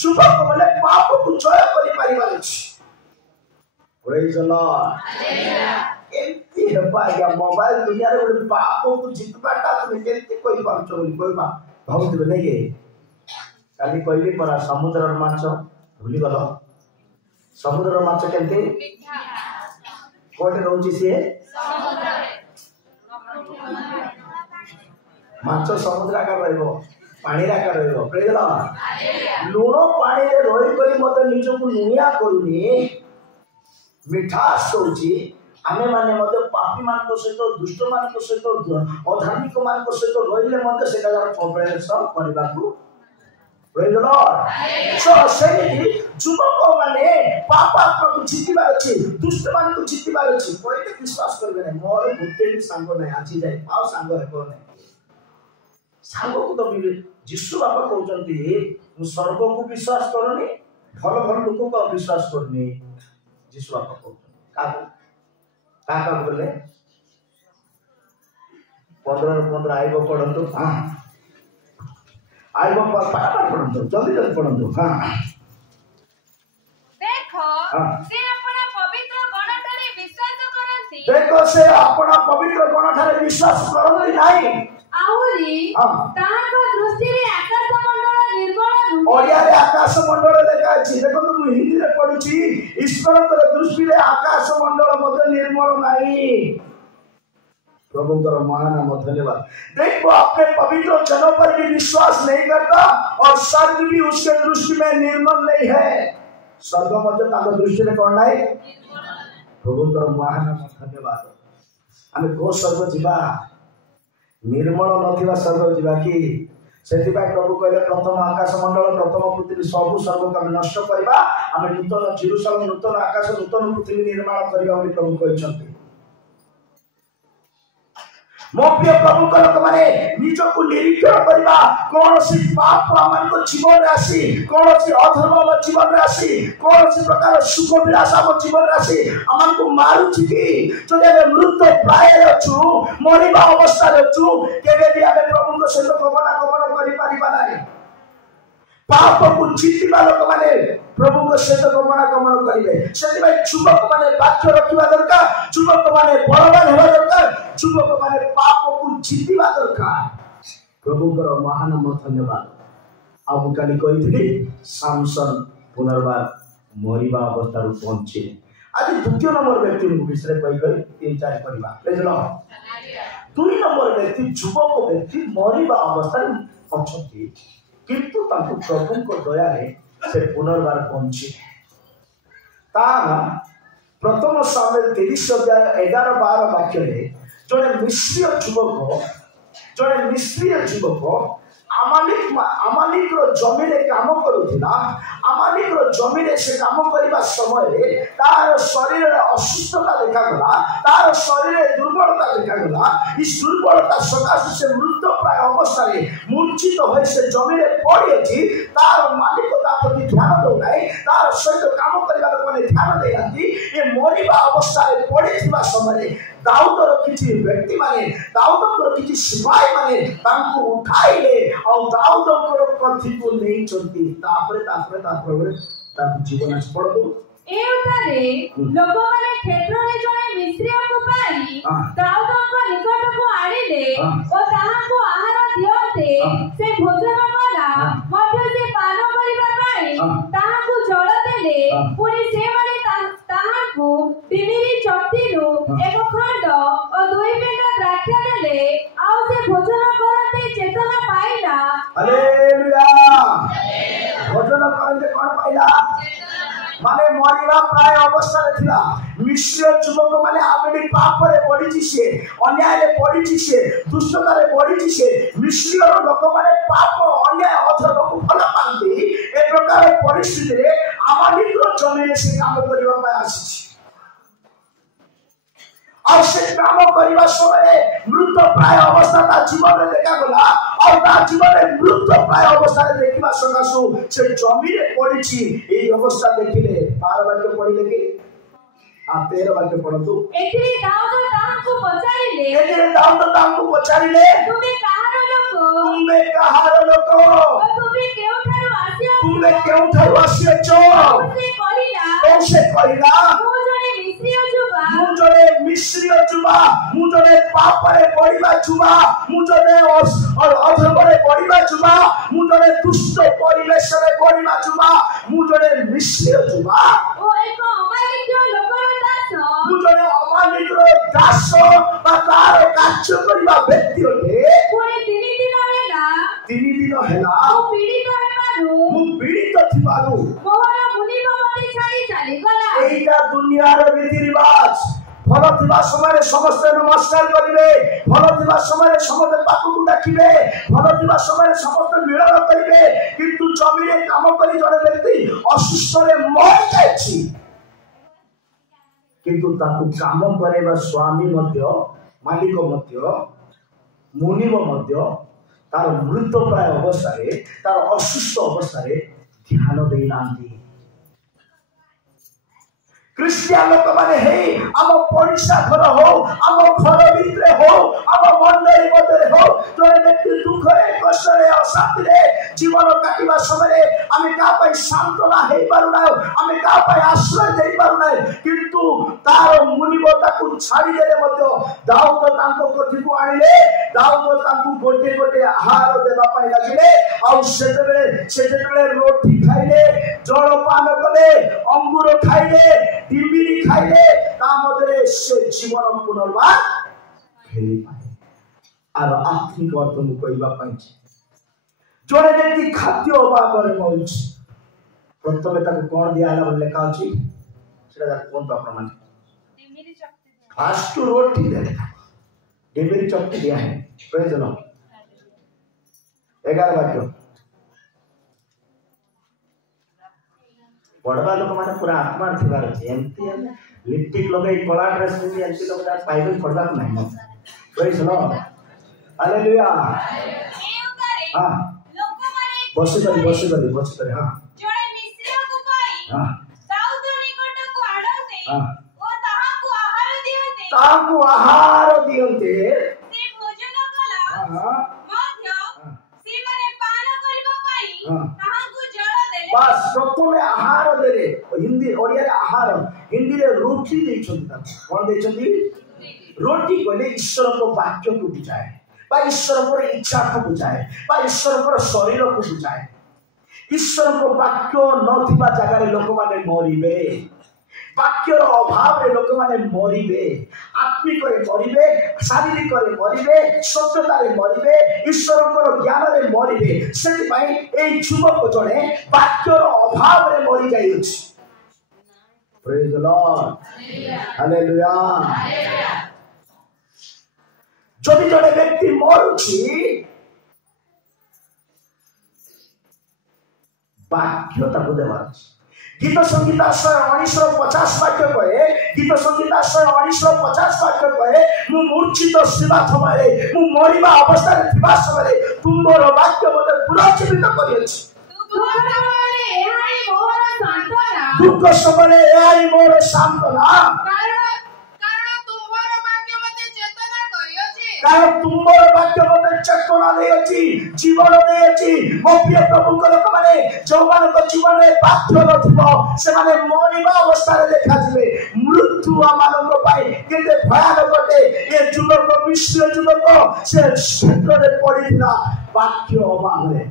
ଯୁବକ ମାନେ ପାପକୁ ଜୟ କରିପାରିବାର ଅଛି ପ୍ରେଜ୍ ଦ ଲର୍ଡ ଏମିତି ହେବା ଆଜ୍ଞା ମୋବାଇଲ ଦୁନିଆରେ ଗୋଟେ ପାପକୁ ଜିତବାଟା ତୁମେ କେମିତି କହିପାରୁଛ ବୋଲି କହିବା ଭାବୁଥିବେ ନାଇଁ କାଲି କହିଲି ପରା ସମୁଦ୍ରର ମାଛ ଭୁଲିଗଲ ସମୁଦ୍ରର ମାଛ କେମିତି कोटे रोची सी माछ समुद्र आकार रहिबो पानी आकार रहिबो प्रेज लॉर्ड लूण पानी रे रही करी मते निजो को लुनिया करूनी मिठास होची आमे माने मते पापी मान को सहित दुष्ट मान को सहित अधार्मिक मान को सहित रहिले मते सेटा जर कॉपरेशन करबा को प्रेज लॉर्ड सो सेही जुबक माने पाप आत्मा को जितिबा अछि दुष्ट मान को जितिबा अछि कोइते विश्वास करबे नै मोर गुटे भी संग नै आछि जाय पाव संग हेबो नै संग को तो यीशु बाबा कहउचंती मु स्वर्ग को विश्वास करनी भल भल लोक को विश्वास करनी यीशु बाबा कहउचंती का बोले 15 आइबो पढंतु हां आइबो पाठ पढंतु जल्दी जल्दी पढंतु हां देखो से अपना पवित्र गणठारे विश्वास करंती देखो से अपना पवित्र गणठारे विश्वास करंती नाही आहुरी ताहाको दृष्टि रे आकाश मंडल निर्मल ओडिया रे आकाश मंडल लेखा अछि देखो तू हिंदी रे पढुची ईश्वरकर दृष्टि रे आकाश मंडल मते निर्मल नाही प्रभु का महानाम धन्यवाद देखो अपने पवित्र जनों पर भी विश्वास नहीं करता और स्वर्ग भी उसके दृष्टि में निर्मल नहीं है स्वर्ग मते ताको दृष्टि रे कोन नाही प्रभु का महानाम धन्यवाद हमें को स्वर्ग जीवा निर्मल नथिबा स्वर्ग जीवा की सेतिबाई प्रभु कहले प्रथम आकाश मंडल प्रथम पृथ्वी सब स्वर्ग को नष्ट करबा हमें नूतन जेरूशलेम नूतन आकाश नूतन पृथ्वी निर्माण करबा बोली प्रभु कहछंती मो प्रिय प्रभु का लोक माने निज को निरीक्षण करबा कौन सी पाप आमन को जीवन राशि कौन सी अधर्म जीवन राशि कौन सी प्रकार सुख विलासा जीवन राशि आमन को मारू छी जदे मृत्यु प्राय अछु मरिबा अवस्था अछु केबे भी आमे प्रभु को सहित गमन करि पारिबा नाही पाप को जीतिबा लोक माने प्रभु को सहित गमन करिवे सेति भाई युवक माने वाक्य रखिबा दरकार युवक माने बलवान हेबा दरकार युवक माने पाप को जीतिबा दरकार प्रभु को महानाम धन्यवाद अब काली कहिथिली सामसन पुनर्बार मरिबा अवस्था रु पहुंचे आज द्वितीय नंबर व्यक्ति विषय कहि 3-4 करबा प्रेज लॉर्ड 2 नंबर व्यक्ति युवक व्यक्ति मरिबा अवस्था अछती किंतु ताको प्रभु को दया रे से पुनर्बार पहुंचे ता प्रथम सामुएल 23:11-12 वाक्य रे जने मिस्रीय युवक अमालिक रो जमी रे काम करूथिला अमालिक रो जमी रे से काम करबा समय रे तार शरीर रे असुस्थता देखा गला तार शरीर रे दुर्बलता देखा गला इस दुर्बलता सकाश से मृत्यु प्राय अवस्था रे मूर्छित होय से जमी रे पड़ी अछि तार मालिक ता प्रति ध्यान दो नाही तार सहित काम करबा कोने ध्यान दे आंती ए मरिबा अवस्था रे पड़ी थिबा समय रे दाऊदर किछि व्यक्ति माने दाऊदर किछि सिपाही माने तांको उठाइले और दाऊदर कथि को नहीं चलती तापरे ताको जीवन पड़ दो ए उतारे लोक माने क्षेत्र रे जने मिस्री को पाई दाऊदर को निकट को आनिले ओ ताहा को आहार दियोते से भोजन कला मध्य से पान करिबा पाई ताहा को जल देले पुनी से माने ताहा को तिमिरी चट्टीरो एक खंड और 2 पेटा द्राक्षा देले आउ से भोजन करते चेतना पाइला हालेलुया भोजन करते कोन पाइला माने मरिबा प्राय अवस्था रे थिला मिश्र युवक माने आबडी पाप रे पड़ी से अन्याय रे पड़ी से दुष्टता रे पड़ी से मिश्र लोक माने पाप अन्याय अधर्म को फल पांती ए प्रकार परिस्थिति रे आमालिक रो जमे से काम करबा पाए आसी और से काम करबा समय मृत्यु प्राय अवस्था ता जीवन रे देखा गला और ता जीवन रे मृत्यु प्राय अवस्था रे देखिबा सकासु से जमी रे पड़ी छी ए अवस्था देखिले 12 वाक्य पढ़िले कि 13 वाक्य पढନ୍ତୁ एथिरे दाऊद तांको पचारिले तुमे कहार लोक तुमे केउठारु आसियछो से कहिला मु जने मिस्री जुबा मु जने पाप रे पड़िबा जुबा मु जने अधर्म रे पड़िबा जुबा मु जने दुष्ट परिवेश रे पड़िबा जुबा मु जने मिस्री जुबा ओ एको अमालिक लोकर दास मु ଦାସ ବା ତାର କାର୍ଯ୍ୟ କରିବା ବ୍ୟକ୍ତି ଅଟେ। ପୁଣି 3 ଦିନ ହେଲା ମୁଁ ପୀଡ଼ିତ ଥିବାରୁ ମୋହର ମୁନିବ ମୋତେ ଛାଡ଼ି ଚାଲିଗଲା। ଏଇଟା ଦୁନିଆର ରୀତି ରିବାଜ। ଭଲ ଥିବା ସମୟରେ ସମସ୍ତେ ନମସ୍କାର କରିବେ, ଭଲ ଥିବା ସମୟରେ ସମସ୍ତେ ପାଖକୁ ଡାକିବେ, ଭଲ ଥିବା ସମୟରେ ସମସ୍ତେ ମିଳନ କରିବେ, କିନ୍ତୁ ଜମିରେ କାମ କରି ଜଣେ ବ୍ୟକ୍ତି ଅସୁସ୍ଥରେ ମରିଯାଇଛି, କିନ୍ତୁ ତାକୁ କାମ କରାଇବା ସ୍ୱାମୀ ମଧ୍ୟ, ମାଲିକ ମଧ୍ୟ, ମୁନିବ ମଧ୍ୟ ତାର ମୃତପ୍ରାୟ ଅବସ୍ଥାରେ, ତାର ଅସୁସ୍ଥ ଅବସ୍ଥାରେ ଧ୍ୟାନ ଦେଇନାହାନ୍ତି। ଖ୍ରୀଷ୍ଟିଆନ ଲୋକମାନେ ହେଇ ଆମ ପଡ଼ିଶା ଘର ହଉ, ଆମ ଘର ଭିତରେ ହଉ, ଆମ ମଣ୍ଡଳୀ ମଧ୍ୟରେ ହଉ, ଜଣେ ବ୍ୟକ୍ତି ଦୁଃଖରେ, କଷ୍ଟରେ, ଅଶାନ୍ତିରେ ଜୀବନ କାଟିବା ସମୟରେ ଆମେ କାହା ପାଇଁ ସାନ୍ତ୍ୱନା ହେଇପାରୁନାହିଁ, ଆମେ କାହା ପାଇଁ ଆଶ୍ରୟ ଦେଇପାରୁନାହିଁ, କିନ୍ତୁ ତାର ମୁନିବ ତାକୁ ଛାଡ଼ିଦେଲେ ମଧ୍ୟ ଦାଉଦ ତାଙ୍କ କତିକୁ ଆଣିଲେ। ଦାଉଦ ତାଙ୍କୁ ଗୋଟିଏ ଗୋଟିଏ ଆହାର ଦେବା ପାଇଁ ଲାଗିଲେ। ଆଉ ଯେତେବେଳେ ରୋଟି ଖାଇଲେ, ଜଳପାନ କଲେ, ଅଙ୍ଗୁର ଖାଇଲେ, ডিম্বিরি খাইলে, তা মধ্যে সে জীবন পুনর্বার ফেরি পায়। আর আত্মিক অর্থ কইবা পাইছে জনে ব্যক্তি খাদ্য অভাবে মরুছে, প্রথমে তাকে কোন দিয়া হলা বলে লেখা আছে, সেটা কোন আপনার ডিম্বিরি চক্তি ফার্স্ট রোটি দেয়, ডিম্বিরি চক্তি দিয়া है। Praise the Lord. 11 বাক্য पढ़वा लोक माने पूरा आत्मा थिबार अछि। एमती लिपस्टिक लगे कला ड्रेस में एमती लोग बाइबल पढ़वा नहीं मत। Praise the lord, hallelujah. हां बसी करी हां जोड़े मिस्र को पाई हां दाऊद निकट को आडते हां ओ ताहाकु आहार दियते से भोजन कला हां मध्य से माने पान करबा पाई ताहाकु जल देले। बस प्रथमे आहार देले। हिंदी ओडिया रे आहार, हिंदी रे रोटी देछंती। कोन देछंती? रोटी कहले ईश्वर को वाक्य को बुझाए, बा ईश्वर को इच्छा को बुझाए, बा ईश्वर को शरीर को बुझाए। ईश्वर को वाक्य नथिबा जगह रे लोक माने मरिबे, वाक्यर अभाव रे लोक माने मरिबे, आत्मिक रे मरिबे, शारीरिक रे मरिबे, सत्यता रे मरिबे, ईश्वर को ज्ञान रे मरिबे। सेति पई ए युवक जणे वाक्यर अभाव रे मरि जाई अछि। Praise the lord, hallelujah. যদি জনে ব্যক্তি মরুছি, বাক্য তাকে দেওয়ার আছে। গীত সংগীতাশ্রয় 1950 বাক্য কয়ে, গীত সংগীতাশ্রয় 1950 বাক্য কয়ে, মু মূর্ছিত শিবা সময়ে, মু মরিবা অবস্থায় থিবা সময়ে তুমর বাক্য মতে পুনর্জীবিত করিয়েছি। দুঃখ সময়ে এআই মোর সান্ত্বনা, कारण तुमर वाक्य मते चेतना दे अछि, जीवन दे अछि। मो प्रिय प्रभु को लोक माने जो मान को जीवन रे वाक्य नथिबो से माने मरिबा अवस्था रे देखा जिवे। मृत्यु आमान को पाई केते भयानक अटे। ए जुलक विश्व जुलक से क्षेत्र रे पडिला वाक्य अभाव रे।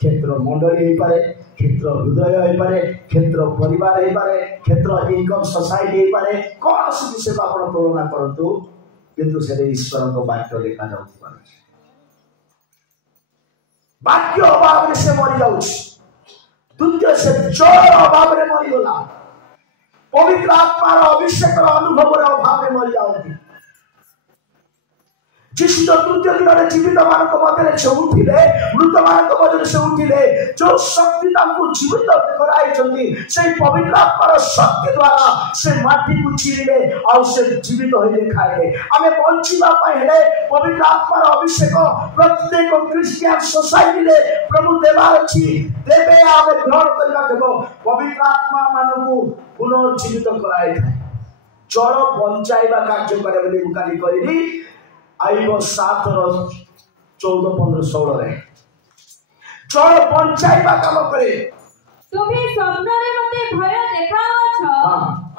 क्षेत्र मंडली हे पारे, क्षेत्र हृदय हे पारे, क्षेत्र परिवार हे पारे, क्षेत्र इनकम सोसाइटी हे पारे, कोन से से आपण तुलना करंतु, किंतु से ईश्वर को वाक्य देखा जाउछि। वाक्य अभाव में से मरि जाउछि। द्वितीय से जल अभाव में मरि गला। पवित्र आत्मा रो अभिषेक रो अनुभव रो अभाव में मरि जाउछि। जिस तृतीय दिन रे जीवित मान को मध्य से उठिले, मृत मान को मध्य से उठिले, जो शक्ति तांको जीवित कराई छथि, से पवित्र आत्मा रो शक्ति द्वारा से माटी को चिरिले और से जीवित होइले खाइले। हमें बंचिबा पाए हेले पवित्र आत्मा रो अभिषेक प्रत्येक क्रिश्चियन सोसाइटी रे प्रभु देवार अछि। देबे आमे ग्रहण करबा देबो। पवित्र आत्मा मानकु पुनर्जीवित कराई थाए, जड़ बंचाइबा कार्य करे बोली मुकाली करिली। आइबो 7:14-15-16 रे जड़ पंचाइबा काम करे। तुम्हें स्वप्न रे मते भय देखाओ छ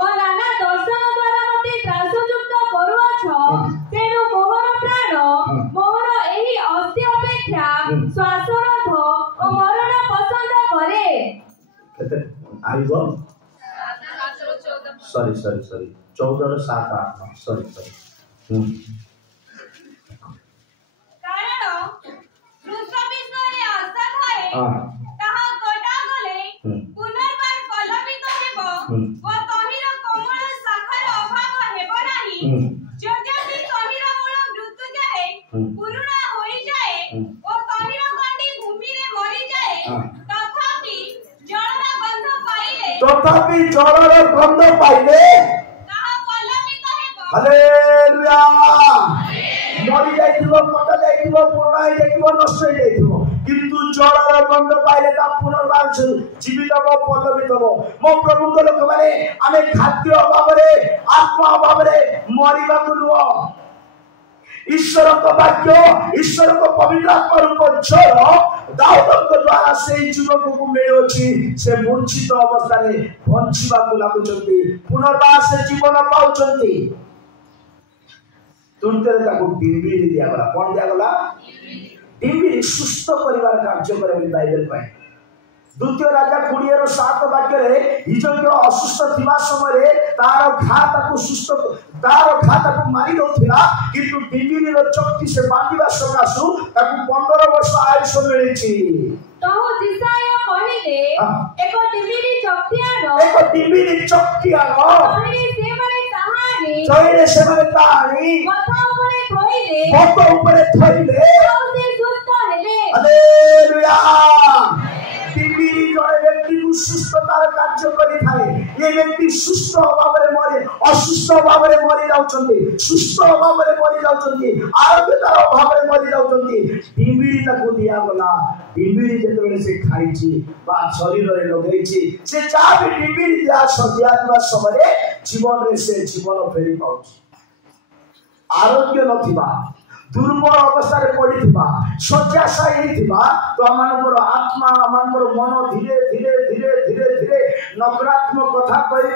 और नाना दर्शन द्वारा मते त्रासयुक्त करूआ छ। तेनु मोहर प्राण, मोहर एही अस्थि अपेक्षा श्वासरोध और मरण पसंद करे। केते आइबो सॉरी 14:7-8 सॉरी କାରଣ କୃଷ୍ଣ ବିଷୟରେ ଆଶା ଥାଏ हाँ ତାହା କଟା ଗଲେ ପୁନର୍ବାର କଲବିତ ହେବ ଓ ତହିର କୋମଳ ଶାଖାର ଅଭାବ ହେବ ନାହିଁ। ଯଦ୍ୟପି ତହିର ମୂଳ ମୃତ୍ୟୁ ଯାଏ ପୁରୁଣା ହୋଇଯାଏ ଓ ତହିର କାଣ୍ଡି ଭୂମିରେ ମରିଯାଏ ତଥାପି ଜଳର ଗନ୍ଧ ପାଇଲେ ତାହା କଲବିତ ହେବ। हालेलुया मरी जाइथिबो कटा जाइथिबो पुराणा होई जाइथिबो नष्ट होई जाइथिबो किंतु जलर गंध पाइले ता पुनर्बार जीवित हो पल्लवित हो। मो प्रभु को लोक माने आमे खाद्य अभावरे आत्मा अभावरे मरिबा कुनुओ ईश्वर को वाक्य ईश्वर को पवित्र आत्मा रूप जल दाऊद को द्वारा से युवक को मिलुछि से मूर्छित अवस्था रे बंचिबा को लागुचंती पुनर्बार से जीवन पाउचंती तुरंत ताको डिम्बिरी दिया गला कोन दिया गला डिम्बिरी सुस्त परिवार कार्य करे बाइबल पाए द्वितीय राजा 20:7 वाक्य रे हिजोक असुस्थ थिबा समय रे तार घा ताको सुस्त तार घा ताको मारी दउथिला किंतु डिम्बिरी रो चक्ति से बांधिबा सकासु ताको 15 वर्ष आयुष मिलिछि तो जिसाय कहिले एक डिम्बिरी चक्ति आनो तहिरे से माने ताहारी मत ऊपरे थइले हालेलुया डिम्बिरी जड़े व्यक्ति को सुस्थतार कार्य करि थाए ये व्यक्ति सुस्थ भावरे मरि असुस्थ भावरे मरि जाउछन्ती सुस्थ भावरे मरि जाउछन्ती आरोग्यतार भावरे मरि जाउछन्ती डिम्बिरी ताको दिया गला डिम्बिरी जेतबेले से खाइछि बा शरीर रे लगैछि से जा भी डिम्बिरी दिया सदियात्मा समरे जीवन रे से जीवन फेरी पाउछि आरोग्य नथिबा दुर्बल अवस्था रे पडिथिबा शଯ୍ୟାଶାୟୀ हिथिबा तो अमानकर आत्मा अमानकर मन धीरे धीरे धीरे धीरे धीरे नकारात्मक कथा कई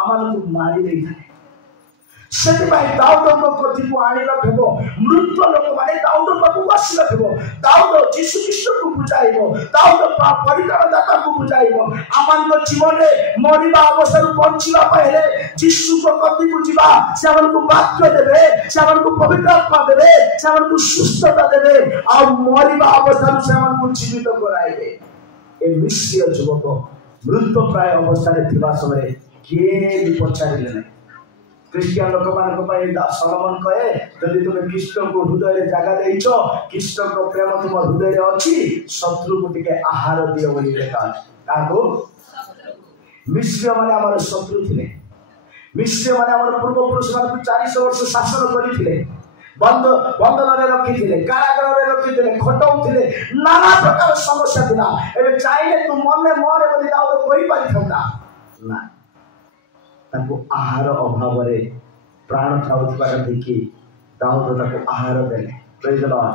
अमानकु मारी देई थाए सेति भाई दाऊद को कथि को आनी रखबो मृत लोक माने दाऊद बाबू वासी रखबो दाऊद यीशु ख्रीष्ट को बुझाइबो दाऊद परिकार दाता को बुझाइबो अमान को जीवन रे मरिबा अवसर बंचिबा पहले यीशु को कथि बुझिबा से हमन को वाक्य देबे से हमन को पवित्र आत्मा देबे से हमन को सुस्थता देबे और मरिबा अवसर से हमन को जीवित कराइबे ए मिश्रिय युवक मृत प्राय अवस्था रे थिबा समय के भी पछारिले नै क्रिश्चियन लोक मान को पाई सलोमन कहे यदि तुम कृष्ण को हृदय रे जगह देइछो कृष्ण को प्रेम तुम हृदय रे अछि शत्रु को टिके आहार दियो बोली लेखा ताको मिश्र माने हमर शत्रु थिले मिश्र माने हमर पूर्व पुरुष मान 400 वर्ष शासन करिथिले बंधन रे रखिथिले कारागार रे रखिथिले खटौथिले नाना प्रकार समस्या थिला एबे चाहिले तू मन में मोरे बोली दाऊ तो कोई पारि थौता ना ताको आहार अभाव रे प्राण खाउथबा देखि दाऊद ताको आहार देले प्रेज द लॉर्ड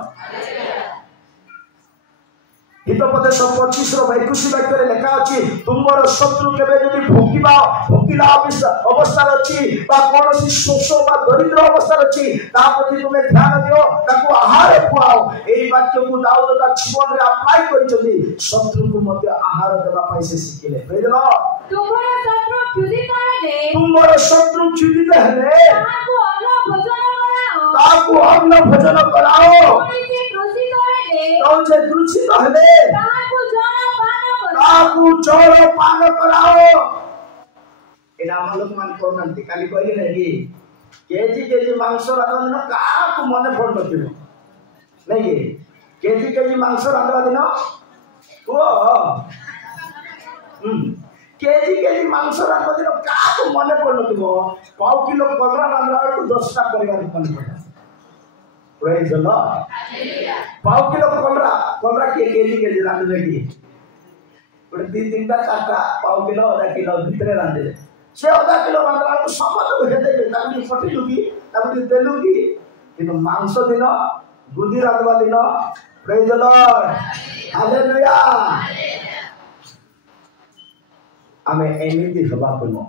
हितोपदेश 25 रो 21 वाक्य रे लिखा अछि तुमर शत्रु केबे जदि भोकिला अवस्था अछि बा कोनोसी शोष बा दरिद्र अवस्था अछि ता प्रति तुमे ध्यान दियो ताको आहार खुआओ एई वाक्य को दाऊद ता जीवन रे अप्लाई करिसथि शत्रु को मध्य आहार देबा पाइ से सिखिले प्रेज द लॉर्ड तुमर शत्रु क्षुधित हेले ताको अन्न भोजन कराओ तुमसे दूषित हेले ताको जल पान कराओ एना हम लोग मान करनती काली कहले नै कि केजी मांस रांधवा दिन काको मने पड़ नथिबो नै कि केजी मांस रांधवा दिन ओ केजी मांस रांधवा दिन काको मने पड़ नथिबो पाव किलो कलरा रांधवा को 10 टा परिवार मन पड़ा praise the Lord pav kilo कलरा के केजी रांधले की पुरे 3-3टा 4टा पाव किलो आधा किलो भितरे रांधले से आधा किलो रांधला को समस्त हेते ताकि फटी लुकी ताकि देलुकी किंतु मांस दिन गुदी रांधवा दिन प्रेज द लॉर्ड हालेलुया आमे एमिति हबा पनो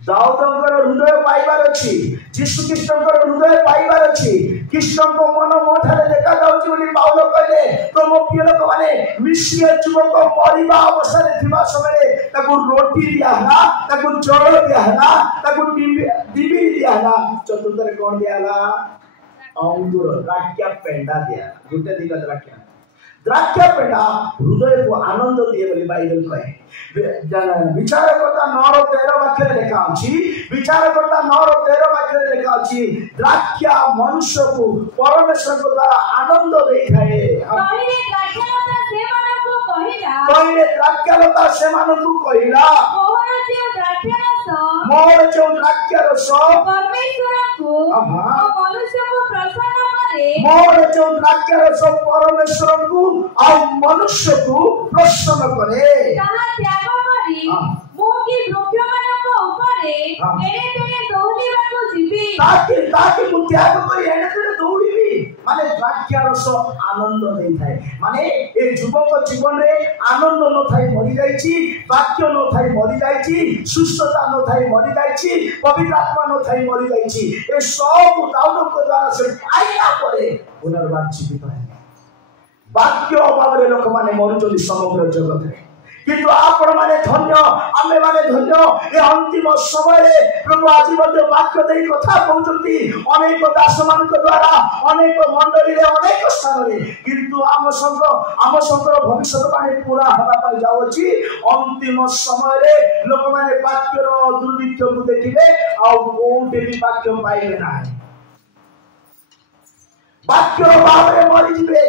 दाऊदଙ୍କର हृदय पाइबार अछि यीशु ख्रीष्टଙ୍କର हृदय पाइबार अछि ख्रीष्टଙ୍କ मन मोठारे देखा जाउछि बोली पाउल कहले तो मो प्रिय लोक माने मिश्रिय जुबक परिबा अवसर थिबा समय ताकू रोटी दिया हला ताकू जल दिया हला ताकू डिबी दिया हला चतुर्थरे कोन दिया हला अंगूर द्राक्षा पेंडा दिया गुटे दिला द्राक्षा पेंडा हृदय को आनंद दिए बोली बाइबल कहे विचारकर्ता 9:13 वाक्य लिखा अछि विचारकर्ता 9:13 वाक्य लिखा अछि द्राक्षा मनुष्य को परमेश्वर को द्वारा आनंद देखाए कहले द्राक्षालता से मानकु कहिला मोर जो द्राक्षा रस परमेश्वर को मनुष्य को प्रसन्न करे मोर जो द्राक्षा रस परमेश्वर को और मनुष्य को प्रसन्न करे ताहा त्याग करी मो की वृक्षमानक ऊपर एने तेने दौड़िबाकू जिबी ताकि मु त्याग करी एने तेने दौड़िबी माने द्राक्षा रस आनंद नै थाए माने ए युवक जीवन रे आनंद न थाई मरि जाईची वाक्य न थाई मरि जाईची सुस्थता न थाई मरि जाईची पवित्र आत्मा न थाई मरि जाईची ए सब दाऊद को द्वारा से आइला परे पुनर्बार जीवित है वाक्य अभाव रे लोक माने मरुचली समग्र जगत रे किंतु आपण माने धन्य आमे माने धन्य ए अंतिम समय रे प्रभु आज मध्ये वाक्य देई कथा कहउचंती अनेक दास मानक द्वारा अनेक मंडली रे अनेक स्थान रे किंतु आम संकर भविष्यवाणी पूरा हवा पाई जाउची अंतिम समय रे लोक माने वाक्य रो दुर्भिक्ष को देखिबे आ कोउटे भी वाक्य पाइबे ना वाक्य रो बाबरे मरि जिबे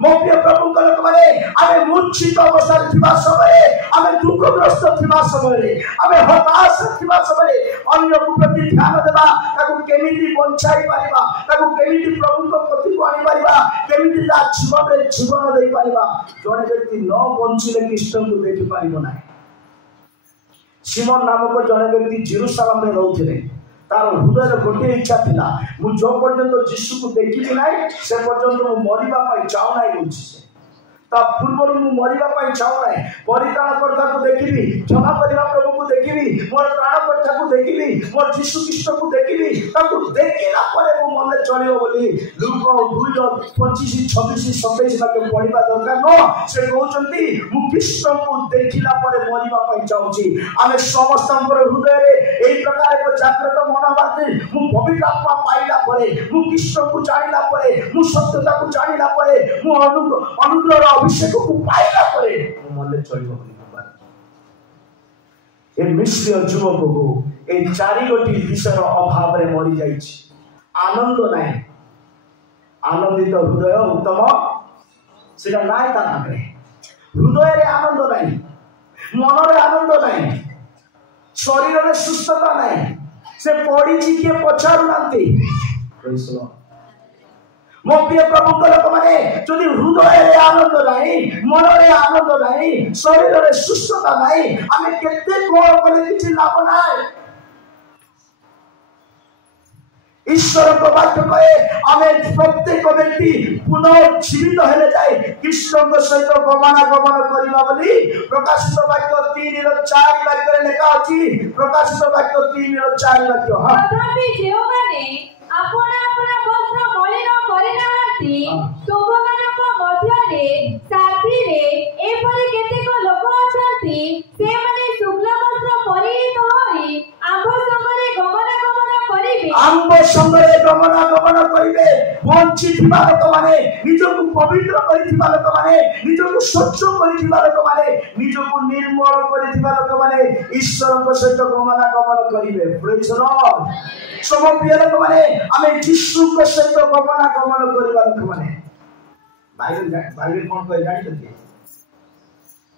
मोप्य प्रभु को लोक माने आमे मूर्छित अवस्था थिबा समय आमे दुखग्रस्त थिबा समय आमे हताश थिबा समय अन्य को प्रति ध्यान देबा ताकू केमिति बंचाई परिबा ताकू केमिति प्रभु को प्रति को आनी परिबा केमिति ता जीवन रे जीवन देई परिबा जने व्यक्ति न बंचिले कृष्ण को देखि परिबो ना सिमोन नामक जने व्यक्ति जेरूशलेम में रहउथिले तार हृदय गोटे इच्छा थिला मु जो पर्यंत यीशु को देखिबि नाही से पर्यंत मु मरिबा पाई चाउ नाही होछि ता पूर्व मु मरिबा पाई चाउ नाही परित्राण करता को देखिबि क्षमा करिबा प्रभु को देखिबि मोर प्राण करता को देखिबि मोर यीशु ख्रीष्ट को देखिबि ताको देखिला परे मु मन चलियो बोली लूक 2:25-26-27 बाके पढिबा दरकार न से कहउचंती मु ख्रीष्ट को देखिला परे मरिबा पाई चाउची आमे समस्तंकर हृदय रे एई प्रकार एक जागृत मनोभाव मु पवित्र आत्मा पाइला परे मु ख्रीष्ट को जानिला परे मु सत्यता को जानिला परे मु अनुग्रह अभिषेक को पाइला परे मु मन चलिबो बोली ए मिश्र युवक को ए चारि गोटी विषय अभाव रे मरि जाइछि आनंद नाही आनंदित हृदय उत्तम सेटा नाही ता नामे हृदय रे आनंद नाही मन रे आनंद नाही शरीर रे सुस्थता नाही से पड़ीछि के पछारु नांती प्रेज द मो प्रिय प्रभु को लोक माने जदि हृदय रे आनंद नाही मन रे आनंद नाही शरीर रे सुस्थता नाही आमे केते कोन कले किछि लाभ नाही ईश्वर को वाक्य कहे आमे प्रत्येक व्यक्ति पुनर्जीवित हेले जाए कृष्ण को सहित गमनागमन करिबा बोली प्रकाशित वाक्य 3:4 वाक्य रे लिखा अछि प्रकाशित वाक्य 3:4 वाक्य हां तथापि जेउ माने आपना आपना वस्त्र मलिन करिनाहांती तुमମାନଙ୍କ ମଧ୍ୟରେ ସାଥିରେ ଏପରି କେତେକ ଲୋକ ଅଛନ୍ତି ସେମାନେ ଶୁକ୍ଳ ବସ୍ତ୍ର ପରିହିତ ହୋଇ ଆମ୍ଭ ସଙ୍ଗରେ ଗମନାଗମନ କରିବେ आंब संगरे गमनागमन करिवे वंचित लोक माने निजको पवित्र करिथिबा लोक माने निजको स्वच्छ करिथिबा लोक माने निजको निर्मल करिथिबा लोक माने ईश्वर को सहित गमनागमन करिवे प्रेज द लॉर्ड सब प्रिय लोक माने आमे यीशु को सहित गमनागमन करिबा लोक माने बाइबल कोन कहि जानि छथि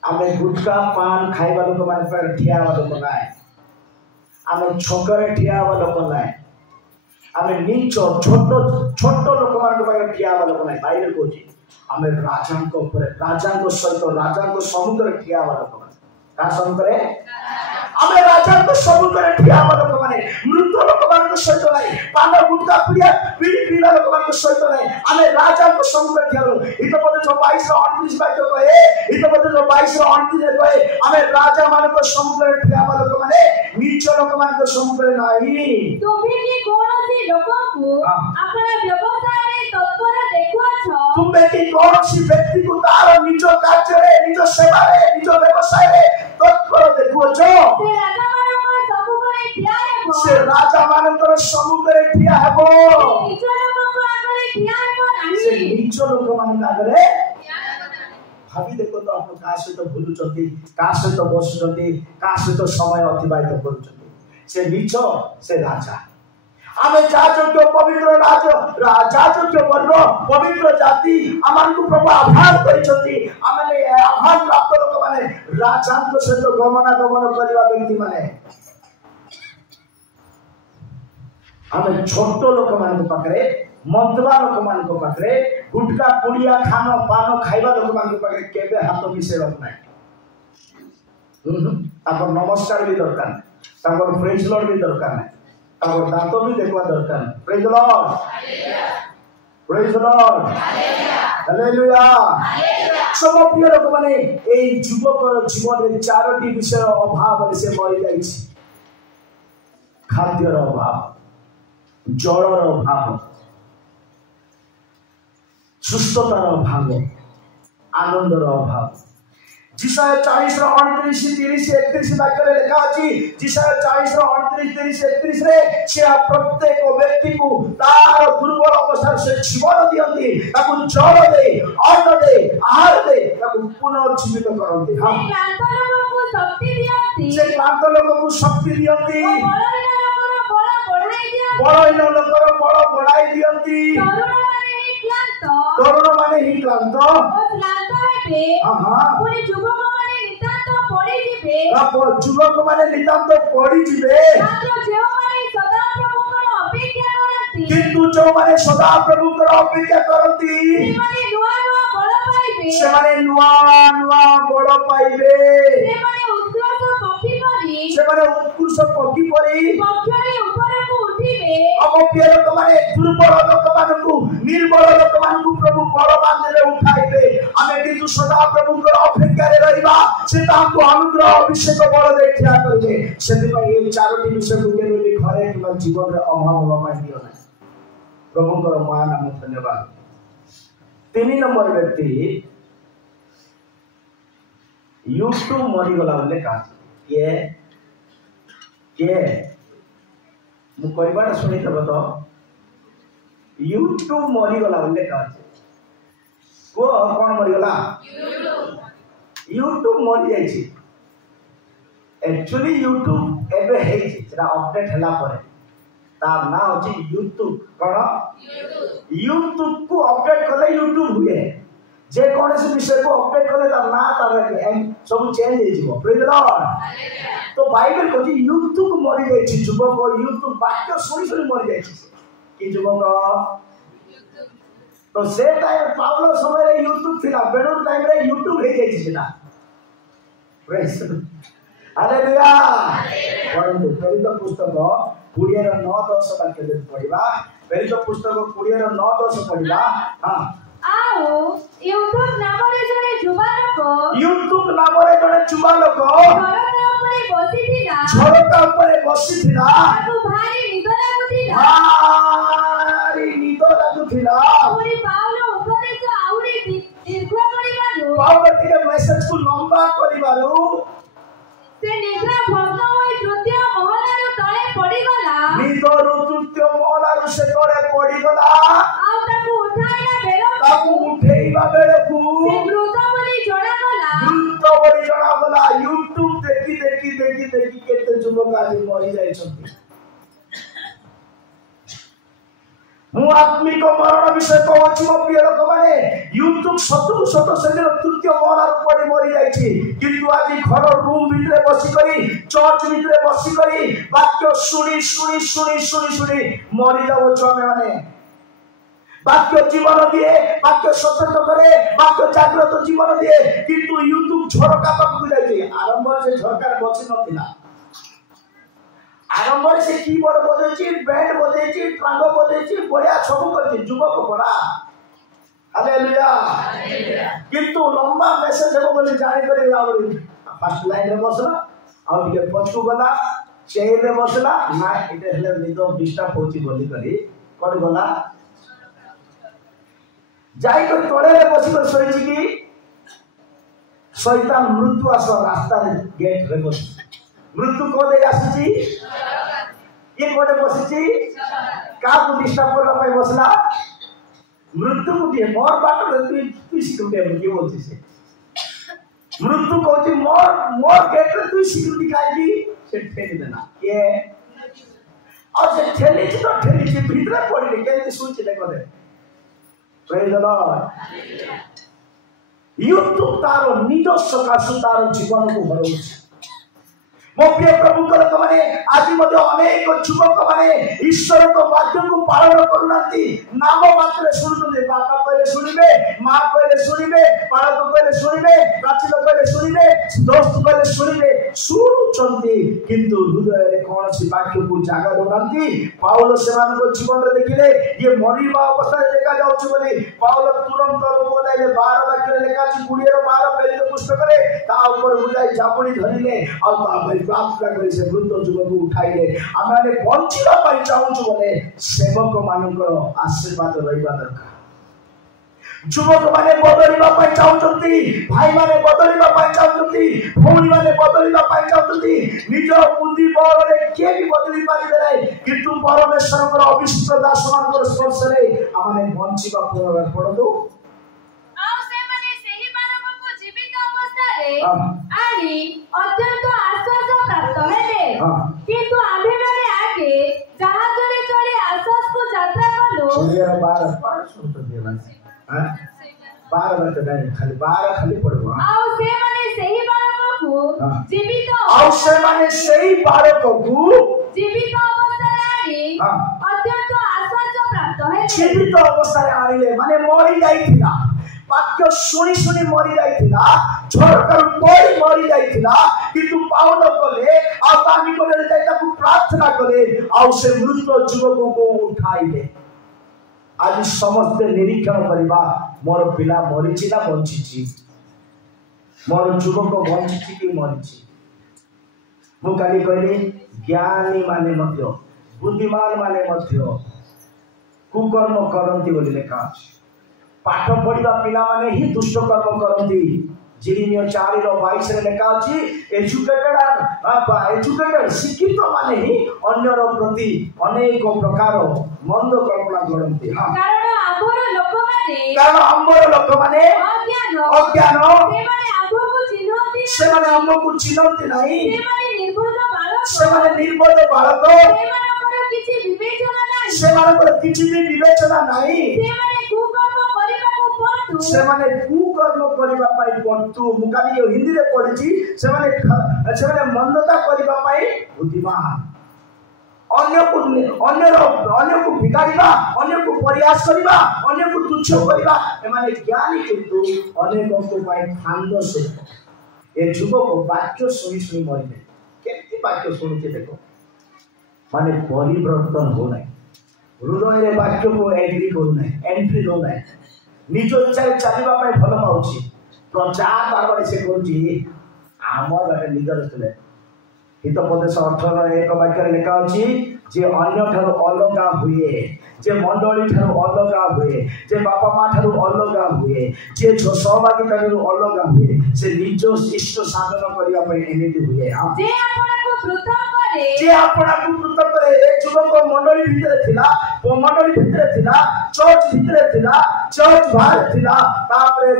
आमे गुटका पान खाइबा लोक माने पर ठिया लोक नाय आमे छकरे ठिया लोक नाय आमे नीच छोट लोक मान ठिया लोक ना बाइबल कहछि आमे राजा को सहित राजा को समुद्र ठिया लोक का समुद्र आमे राजा को समुद्र ठिया लोक माने मृत लोक मान सहित नाही पान गुटका पीड़ा पीड़ा लोक मान सहित नाही आमे राजा को सम्मुख ठिया इतपदे जो 22 रो 38 वाक्य कहे इतपदे जो 22 रो 38 कहे आमे राजा मान को सम्मुख ठिया लोक माने नीच लोक मान को सम्मुख नाही तुम्ही की कोनोसी लोक को आपण व्यवसाय रे तत्पर देखुछ तुम्हे की कोनोसी व्यक्ति को तार निज कार्य रे निज सेवा रे निज व्यवसाय रे तत्पर देखुछ से राजा मानकर सम्मुख रे ठिया हेबो से नीच लोक मान आगरे भाभी देखो तो आप का सहित भूलुचंती का सहित बसुचंती का सहित समय अतिबाहित करूचंती से नीच से राजा आमे जाजोग्य पवित्र जाजोग्य वर्ग पवित्र जाति आमानकु प्रभु आभार करिसंती आमे आभार प्राप्त लोक माने राजांक सहित गमनागमन करिवा व्यक्ति माने आमे छोट लोक मान पाखरे मंदवा लोक मान पाखरे गुटका पुड़िया खान पान खाइबा लोक मान पाखरे केबे हाथ मिसेबा नै ताको नमस्कार भी दरकार ताको प्रेज लॉर्ड भी दरकार नै ताको दांत भी देखवा दरकार नै praise Lord praise Lord hallelujah सब प्रिय लोक माने एई युवक जीवन रे चारोटी विषय अभाव से मरि जाई छी खाद्यर अभाव जलर अभाव सुस्थतार अभाव आनंदर अभाव जिसाया 40 रो 29 30 31 वाक्य रे लिखा अछि जिसाया 40 रो 29 30 31 रे से प्रत्येक व्यक्ति को तार दुर्बल अवस्था से जीवन दियंती ताकू जल दे अन्न दे आहार दे ताकू पुनर्जीवित करंती हां से क्लांत लोक को शक्ति दियंती बड़इन लोकर बड़ बढ़ाई दियंती तरुण माने ही क्लांत पुनी युवक माने नितांत पड़ी जिबे युवक माने नितांत पड़ी जिबे किंतु जो माने सदा प्रभु को अपेक्षा करती से माने नुआ नुआ बड़ पाइबे से माने उत्कृष्ट पक्षी परी पक्षरे ऊपर को उठिबे अमोप्य लोक माने दुर्बल लोक मानकु निर्बल लोक मानकु प्रभु बड़ बांधले उठाइबे आमे किंतु सदा प्रभु को अपेक्षा रे रहिबा से तांको अनुग्रह अभिषेक बड़ दे ठिया करबे सेति पई ए चारोटी विषय को केबे भी घरे किबा जीवन रे अभाव होबा पाई दियो ना प्रभु को महान नाम धन्यवाद 3 नंबर व्यक्ति YouTube मरि गला बोले का के मु कहबाटा सुनी तब तो YouTube मरि गला बोले का को कोन मरि गला YouTube मरि जाई छी एक्चुअली YouTube एबे हे छी जेरा अपडेट हला परे तार ना होची YouTube कोन YouTube को अपडेट कले YouTube हुए जे कोन से विषय को अपडेट कले तार ना तार सब चेंज हे जीवो प्रेज लॉर्ड तो बाइबल को YouTube मरि जाई छी युवक YouTube वाक्य सुनी सुनी मरि जाई छी कि युवक तो से टाइम पावलो समय रे YouTube थिला बेडर टाइम रे YouTube हे जाई छी सेटा प्रेज हालेलुया परंतु प्रेरित पुस्तक 20 रो 9 10 वाक्य दे पढिबा प्रेरित पुस्तक 20 रो 9 10 पढिबा हां आओ YouTube नामरे जने जुबा लोक झरका ऊपर बसिथिला ताकू भारी निद लागुथिला पुरी पावलो उपदेश आउरी दीर्घ करिबारो पावलो टिके मेसेज को लंबा करिबारो से निद्रा भग्न होई तृतीय महलारु तळे पडिगला निदरु तृतीय महलारु से तळे पडिगला आ ताकू उठाइबा बेलकु से मृत बोली जणा गला YouTube देखी केते जुबक आज मरि जाय छथि मु आत्मिक मरण विषय कहछि मो प्रिय लोक माने YouTube शत से तृतीय महलार पड़ी मरि जाय छी किंतु आज घर रूम भितरे बसी करी चर्च भितरे बसी करी वाक्य सुनी मरि जाओ छमे माने वाक्य जीवन दिए वाक्य सचेत करे वाक्य जागृत जीवन दिए किंतु YouTube झरका पाखु जाय आरंभ से झरका बची नथिला आरंभ से कीबोर्ड बजेची बैंड बजेची ट्रांगो बजेची बढ़िया सब करची युवक पड़ा हालेलुया किंतु लंबा मेसेज है बोली जाने करे आवरी फर्स्ट लाइन रे बसला और टिके पछू गला चेयर रे बसला ना इते हेले निदो डिस्टर्ब होची बोली करी कोड गला जाई को तोड़े रे बसी कर सोईची की शैतान मृत्यु आस रास्ता रे गेट रे बस मृत्यु को दे आसीची ये कोडे बसीची का को डिस्टर्ब करला पाई बसला मृत्यु को दिए मोर बाट रे तू सिक्योरिटी में की बोलती से मृत्यु कहती मोर मोर गेट रे तू सिक्योरिटी काई से ठेली देना ये और से ठेली तो ठेली से भीतर पड़ी ले के सोच ले करे प्रेज द लॉर्ड यूट्यूब तारो নিজস্ব কাছে তার জীবনକୁ হরଉଛି ମୋ ପ୍ରିୟ ପ୍ରଭୁଙ୍କର ମାନେ ଆଜି ମଧ୍ୟ ଅନେକ ଯୁବକ ମାନେ ଈଶ୍ୱରଙ୍କ ବାକ୍ୟକୁ ପାଳନ କରୁନାହାନ୍ତି ନାମ ମାତ୍ରେ ଶୁଣୁଛନ୍ତି ବାପା କହିଲେ ଶୁଣିବେ ମା କହିଲେ ଶୁଣିବେ ପାଳକ କହିଲେ ଶୁଣିବେ ପ୍ରାଚୀନ କହିଲେ ଶୁଣିବେ ଦୋସ୍ତ କହିଲେ ଶୁଣିବେ ଶୁଣୁଛନ୍ତି କିନ୍ତୁ ହୃଦୟରେ କୌଣସି ବାକ୍ୟକୁ ଜାଗା ଦେଉନାହାନ୍ତି ପାଉଲ ସେମାନଙ୍କ ଜୀବନରେ ଦେଖିଲେ ଇଏ ମରିବା ଅବସ୍ଥାରେ ଦେଖାଯାଉଛି ବୋଲି ପାଉଲ ତୁରନ୍ତ ବୋଲାଇଲେ 12 ବାକ୍ୟରେ ଲେଖା ଅଛି 20-12 ପେଜ ପୁସ୍ତକରେ ତା ଉପରକୁ ଯାଇ ଜାବୁଡ଼ି ଧରିଲେ ଆଉ ତାପରେ प्रार्थना करे से वृद्ध युवक उठाइले आमे बंचिबा पाई चाहूछु बोले सेवक मानकर आशीर्वाद रहिबा दरकार युवक माने बदलिबा पाई चाहूछंती भाई माने बदलिबा पाई चाहूछंती भौणी माने बदलिबा पाई चाहूछंती निज बुद्धि बल रे के भी बदली पारिबे नै किंतु परमेश्वरकर अभिषिक्त दास मानकर स्पर्श रे आमे बंचिबा पड़ो आणि अत्यंत आश्वास प्राप्त हेले किंतु आम्ही माने आगे जहाजरे चढ़े आश्वास को यात्रा कलो ये 12 सुनतो देला हां 12 बात नहीं खाली 12 खाली पड़बो आउ से माने सही बालक को जीवित आउ से माने सही बालक को जीवित अवस्था रे आनी अत्यंत आश्वास प्राप्त हेले जीवित अवस्था रे आनिले माने मरि जाईथिला वाक्य सुनी सुनी मरी जाइथिला झरकर कोई मरी जाइथिला किंतु पाउल कले आ तामी कोले जाई ताकू प्रार्थना करे आ से मृत युवक को उठाइले आज समस्त निरीक्षण करबा मोर पिला मरिछि ना बंचिछि मोर युवक बंचिछि कि मरिछि मु काली कहली ज्ञानी माने मध्य बुद्धिमान माने मध्य कुकर्म करंती बोली लेखा अछि पाठ पढ़िबा पिला माने ही दुष्ट कर्म करंती जिरिमिया 4:22 रे लेखा अछि एजुकेटेड शिक्षित माने ही अन्यर प्रति अनेक प्रकार मंद कल्पना करंती हां कारण आम्बर लोक माने अज्ञान से माने हमको चिन्हती नहीं से माने निर्बोध बालक से माने किछि भी विवेचना नहीं से माने कुकर्म करिबा पाई पड़तु मुकाली हिंदी रे पढिछि से माने मंदता करिबा पाई बुद्धिमान अन्य को बिगाड़िबा अन्य को प्रयास करिबा अन्य को तुच्छ करिबा ए माने ज्ञानी किंतु अनेक को पाई फांद से ए युवक वाक्य सुनी सुनी मरिले केति वाक्य सुनुचे देखो माने परिवर्तन हो नै हृदय रे वाक्य को एग्री करू नै एंट्री दो नै निज इच्छा चलवा भल पाऊँ प्रचार बार से आम बाटे निजर थे हितोपदेश 18:1 वाक्य लेखा अच्छी जे अन्य ठारू अलगा हुए जे मंडली ठारू अलगा हुए जे बापा माँ ठारू अलगा हुए जे सहभागी ठारू अलगा हुए से निज इष्ट साधन करने एमती हुए जे आपना को पृथक करे ए युवक मंडली भितर थिला मंडली भितर थिला चर्च भितर थिला चर्च बाहर थिला तापरे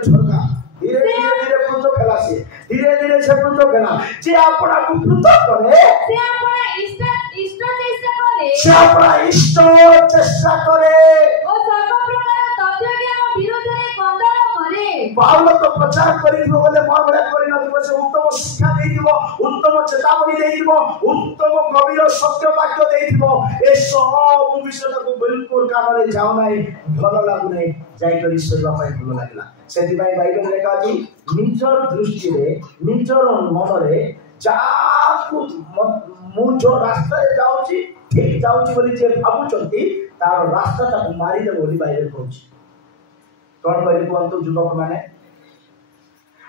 झोरका धीरे धीरे पृथक खेला से धीरे धीरे से पृथक खेला जे आपना को पृथक करे से अपना इष्ट चेष्टा करे ओ सर्व प्रकार तत्व ज्ञान विरोध रे कंदन करे पाउल तो प्रचार करिथिबो बोले मन बडा करि नथिबो से उत्तम शिक्षा देइथिबो उत्तम चेतावनी देइथिबो उत्तम गभीर सत्य वाक्य देइथिबो ए सब विषय को बिल्कुल काम रे जाओ नाही भलो लागु नाही जाई करि सरिबा पाई भलो लागला सेति भाई बाइबल लेखा अछि निजर दृष्टि रे निजर मन रे जाकु मु जो रास्ता रे जाउची ठीक जाउची बोली जे भाबुचंती तार रास्ता ता मारी दे बोली बाइबल कहछि कौन कहली कहतु युवक मैंने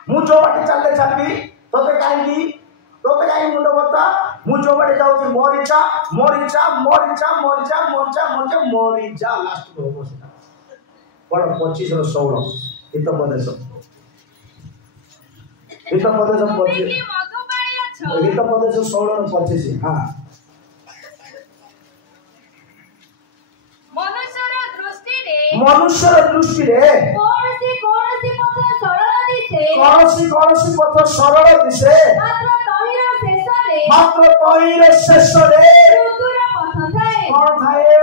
मु जो बाटे चलते चलबी तोते कहीं मुंड बता मु जो बाटे जाऊँ मोरिचा मोरिचा मोरिचा मोरिचा मोरिचा मोरिचा मोरिचा लास्ट को हो सेटा पढ़ 25 रो 16 हितोपदेश 25 हितोपदेश 16 रो 25 हां मनुष्य दृष्टि रे कौन सी पथ सरल दिसे मात्र तहिर शेष रे कौन थाए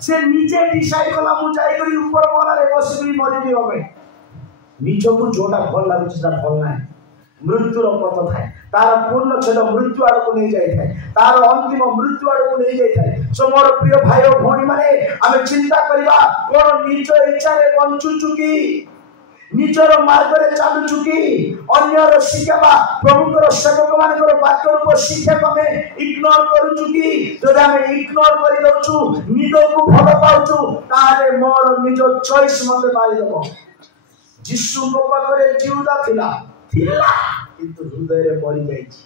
से निजे डिसाइड कला मु जाई करी ऊपर मोला रे बसबी मरि दियो बे निजो को जोटा भल लागु छै भल नाही मृत्युर पथ थाए तार पूर्ण छेद मृत्यु आड़ को नहीं जाए तार अंतिम मृत्यु आड़ को नहीं जाए सो मोर प्रिय भाई और भौणी माने आमे चिंता करिबा कोन निज इच्छा रे बंचु चुकी निजर मार्ग रे चालू चुकी अन्यर शिखाबा प्रभुकर सेवक मानकर वाक्य रूप शिक्षा कमे इग्नोर करू चुकी जदि आमे इग्नोर करि दउछु निज को भल पाउछु तारे मोर निज चॉइस मते मारि देबो यीशु को पाखरे जीवदा थिला किंतु हृदय रे मरि जाइछि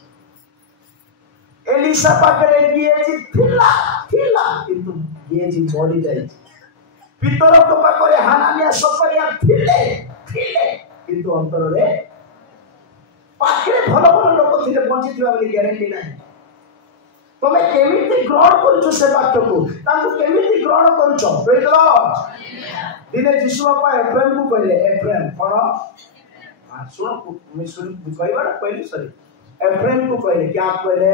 एलिसा पाखरे गिएछि थिला किंतु गिएछि मरि जाइछि पितर को पाखरे हानानिया सफरिया थिले किंतु अंतर रे पाखरे भल लोक थिले बंची थिबा बोली ग्यारंटी नाही तमे केमिति ग्रहण करछु से वाक्य को ताकू केमिति ग्रहण करछु प्रेज लॉर्ड दिने यीशु बापा एफ्रेम को कहले एफ्रेम पढ़ो सुनो मैं सुन कहबा पहले सॉरी एफ्रेम को कहले क्या कहले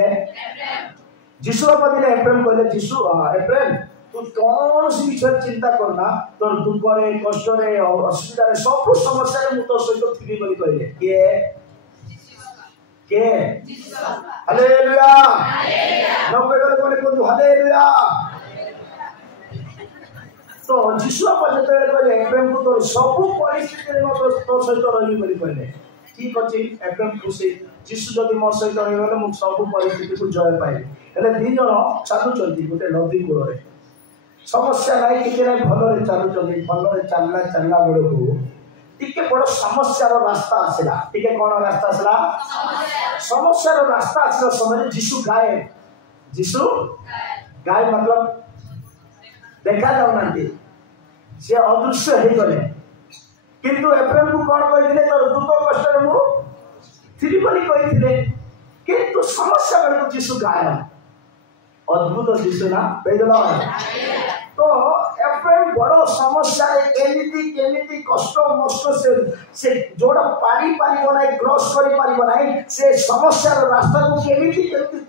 यीशु बापा दिने एफ्रेम कहले यीशु एफ्रेम तू कौन सी विषय चिंता करना तोर दुख रे कष्ट रे असुविधा रे सब समस्या रे मु तो सहित थिबी बोली कहले के हालेलुया नबे गले कोन हालेलुया तो यीशु बापा जते कहले एफ्रेम को तोर सब परिस्थिति रे मत तो सहित रही बोली कहले ठीक अछि एफ्रेम खुशी यीशु जदि मो सहित रही गले मु सब परिस्थिति को जय पाई हेले दी जण चालू चलती गोटे नदी कूल रे समस्या नहीं टिके नहीं भल रे चालू चली भल रे चलला बेले को टिके बड़ समस्या रो रास्ता आसला टिके कोन रास्ता आसला समस्या रो रास्ता आसला समय यीशु गाय मतलब देखा जाऊ नांती से अदृश्य हे गले किंतु एफ्रेम को कोन कहिथिले तोर दुख कष्ट रे मु थिबी बोली कहिथिले किंतु समस्या बेले को यीशु गाय अद्भुत यीशु ना प्रेज लॉर्ड तो एफ्रेम बड़ समस्या केमिति कष्ट मस्त से जोड़ा पारी बनाई क्रॉस करी बनाई से समस्या रास्ता को केमिति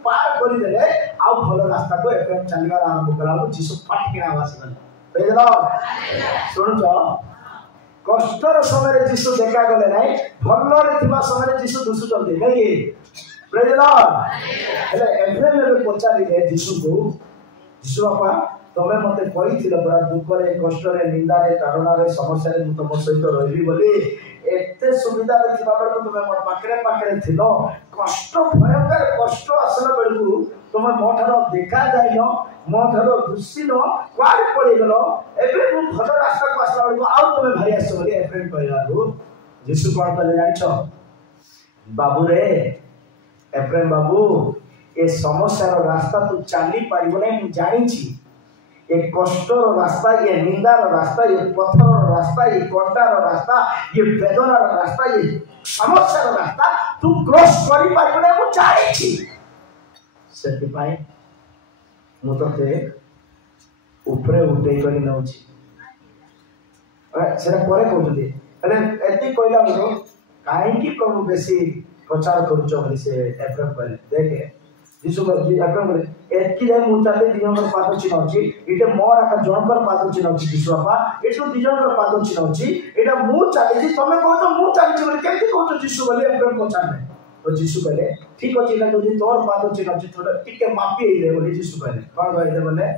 पार करी देले आ भलो रास्ता को एफ्रेम चलिबा आरंभ करालो यीशु फट के आवाज गले प्रेज लॉर्ड सुनछो कष्टर समय रे यीशु देखा गले नाही भलो रे थिबा समय रे यीशु दुसु चलते नहीं प्रेज लॉर्ड हेले एफ्रेम रे पचारिले यीशु को यीशु बापा तमे मते कहिथिल बड़ा दुख रे कष्ट रे निंदा रे ताड़ना रे समस्या रे तुम सहित रहिबी बोली एते सुविधा रे थिबा बेले तुमे मोर पाखरे थिलो कष्ट भयंकर कष्ट आसला बेलकु तुमे मोठार देखा जाइनो मोठार दुसिनो क्वाड पड़ी गलो एबे मु भलो रास्ता को आसला बेलकु आउ तुमे भाई आसो बोली एफ्रेम कहलालु यीशु कोन कहले जानिछो बाबू रे एफ्रेम बाबू ए समस्या रो रास्ता तू चाली पारिबो नै मु जानिछि ये कष्ट रास्ता ये निंदा रास्ता ये पत्थर रास्ता ये कंटा रास्ता ये वेदना रास्ता ये समस्या रास्ता तू क्रॉस करी पारिबो मु जानिछि सेति पाई मु तते ऊपरे उठेई करी नउछि सेरा परे कहउछि अरे एति कहला मु काहे की प्रभु बेसी प्रचार करूछ बोली से एफ्रेम कहले देखे यीशु एफ्रेम कहले एति जाय मु चाले दिनकर पाद चिन्ह अछि इटे मोर आका जनकर पाद चिन्ह अछि यीशु बापा एटो दिजनकर पाद चिन्ह अछि एटा मु चाले जी तमे कहतो मु चालछि बोली केमति कहतो यीशु बोली एफ्रेम पछाने तो यीशु कहले ठीक अछि ना जदि तोर पाद चिन्ह अछि थोड़ा टिके मापी दे बोली यीशु कहले कोन कहले बोले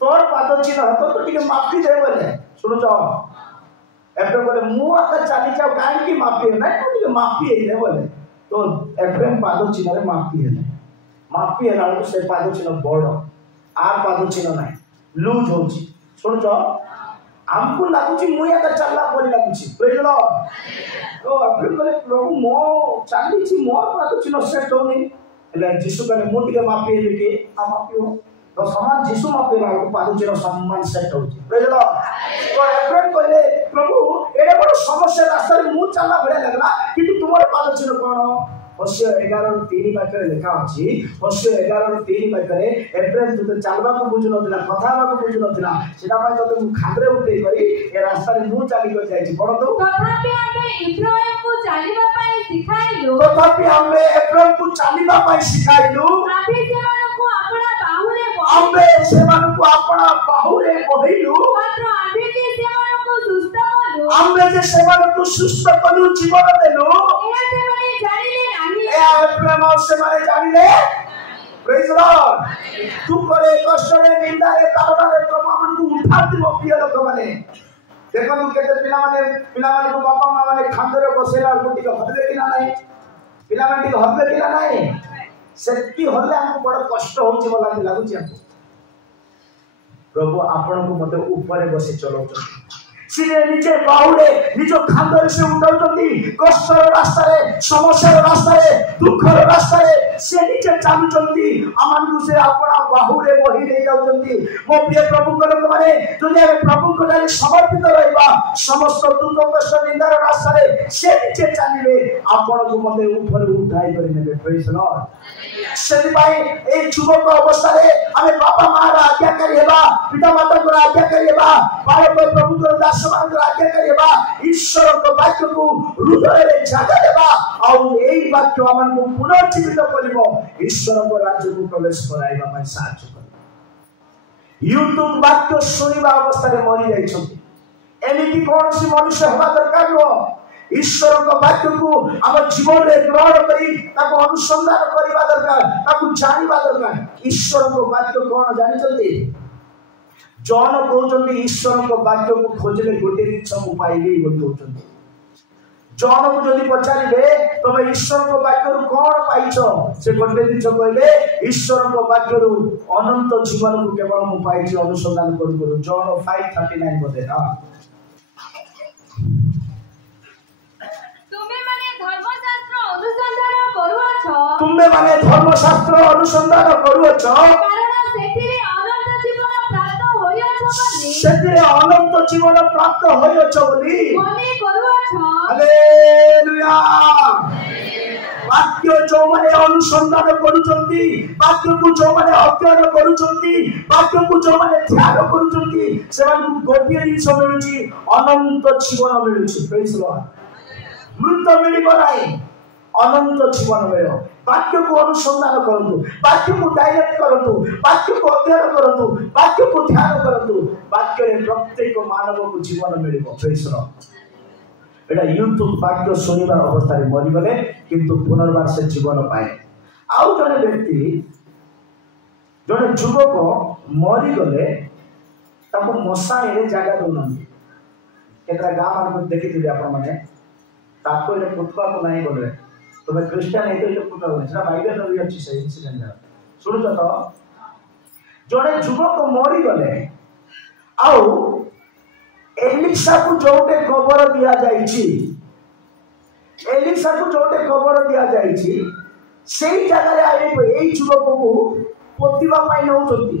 तोर पाद चिन्ह हतो तो टिके मापी दे बोले सुनो तो एफ्रेम बोले मु आका चाली जाऊ काहे की मापी ना तो टिके मापी दे बोले तो एफ्रेम पाद चिन्ह रे मापी है मापी है ना से पाद चिन्ह बड़ आर पाद चिन्ह ना लूज होची सुन जो हमको लगुच मुझे अगर चलला पड़ी लगुच प्रेज द लॉर्ड तो अप्रिल करे प्रभु मो चाली छी मोर लगुच न सेट होनी એટલે जीसु कहले मो टिके मापी के आ मापियो तो समान जीसु मापी को पादुच न सम्मान सेट होची प्रेज द लॉर्ड तो अप्रिल कहले प्रभु एडे बड़ समस्या रास्ता रे मु चलला भले लगला किंतु तुमर पादुच न कोन होशे 11:3 वाक्य लिखा अछि होशे 11:3 वाक्य एप्रिल तू चलबा को बुझ नथिला कथाबा को बुझ नथिला सेटा पय तो तू खाद्रे उठे करी ए रास्ता रे मु चली को जाई छी पड़ तो तथापि आमे इब्राहिम को चलीबा पय सिखाइलु तथापि आमे एप्रिल को चलीबा पय सिखाइलु आमे सेमान को अपना बाहुरे बहिलु मात्र आमे जे सेमान को सुस्त कलु जीवन देलु एया सेमाने जानिले नाही ए एप्रिल से माने जानिले प्रेज द लॉर्ड तू करे कष्ट रे निंदा रे ताड़ा रे प्रमाण को उठा दिबो प्रिय लोक माने देखो तू केते पिला माने को बापा मां माने खांदरे बसेला गुटी को हदले कि ना नाही पिला माने को हदले कि ना नाही सेति हल्ले हमको बड़ कष्ट होची बोला लागुची हमको प्रभु आपण को मते ऊपर बसे चलाउछ सीधे नीचे बाहुरे निजो खांदर से उठाउछंती कष्टर रास्ता रे समस्या रास्ता रे दुखर रास्ता रे से नीचे चालुछंती अमान को से अपना बाहुरे बही ले जाउछंती मो प्रिय प्रभु को लोक माने जदि प्रभु को डाले समर्पित रहबा समस्त दुख कष्ट निंदार रास्ता रे से नीचे चालिबे आपण को मते ऊपर उठाई करि नेबे प्रेज द लॉर्ड सेति भाई ए जुवक अवस्था रे हमें बाबा मां रा आज्ञाकारी हेबा पिता माता को आज्ञाकारी हेबा बालक प्रभु को दास समान आज्ञा करिबा ईश्वर को वाक्य को हृदय रे जागा देबा और एई वाक्य हमन को पुनर्जीवित करिवो ईश्वर को राज्य को प्रवेश कराइबा में साहाय्य कर यूट्यूब वाक्य सुनिबा अवस्था रे मरि जाई छथि एमिति कोन सी मनुष्य हेबा दरकार नो ईश्वर को वाक्य को हम जीवन रे ग्रहण करी ताको अनुसंधान करिबा दरकार ताको जानिबा दरकार ईश्वर को वाक्य कोन जानि चलते जॉन कहउछंती ईश्वर को वाक्य को खोजले गोटे जिंस मु पाइबे बोलउछंती जॉन को जदी पचारिबे तबे ईश्वर को वाक्य रु कोन पाइछो से गोटे जिंस कहले ईश्वर को वाक्य रु अनंत जीवन को केवल मु पाइछि अनुसंधान करू करू जॉन 5:39 बोले हां तुमे माने धर्मशास्त्र अनुसंधान करूछ कारण सेतिरे अनंत जीवन प्राप्त होयछ बोली मने करूछ हालेलुया वाक्य जो माने अनुसंधान करूछंती वाक्य को जो माने अध्ययन करूछंती वाक्य को जो माने ध्यान करूछंती सेमान गोटिए दिन मिलुची अनंत जीवन मिलुची प्रेज लॉर्ड मृत मिलिबो नाही अनंत जीवन मिलो वाक्य को अनुसंधान करंतु वाक्य को डायरेक्ट करंतु वाक्य को अध्ययन करंतु वाक्य को ध्यान करंतु वाक्य रे प्रत्येक मानव को जीवन मिलिबो प्रेज लॉर्ड एटा यूट्यूब वाक्य सुनिबार अवस्था रे मरि गले किंतु पुनर्बार से जीवन पाए आउ जने व्यक्ति जने युवक मरि गले ताको मशाणी रे जागा दोनंती केतरा गाम में देखि दिले आपण माने ताको रे पुतवा को नाही बोले तुम्हें क्रिश्चियन है तो ये पुत्र होने से बाइबल में भी अच्छी से इंसिडेंट है सुनो तो जोड़े युवक मरी गले आउ एलिसा को जोटे खबर दिया जाईची एलिसा को जोटे खबर दिया जाईची सेही जगह रे आइ एई युवक को प्रतिभा पाई नउचंती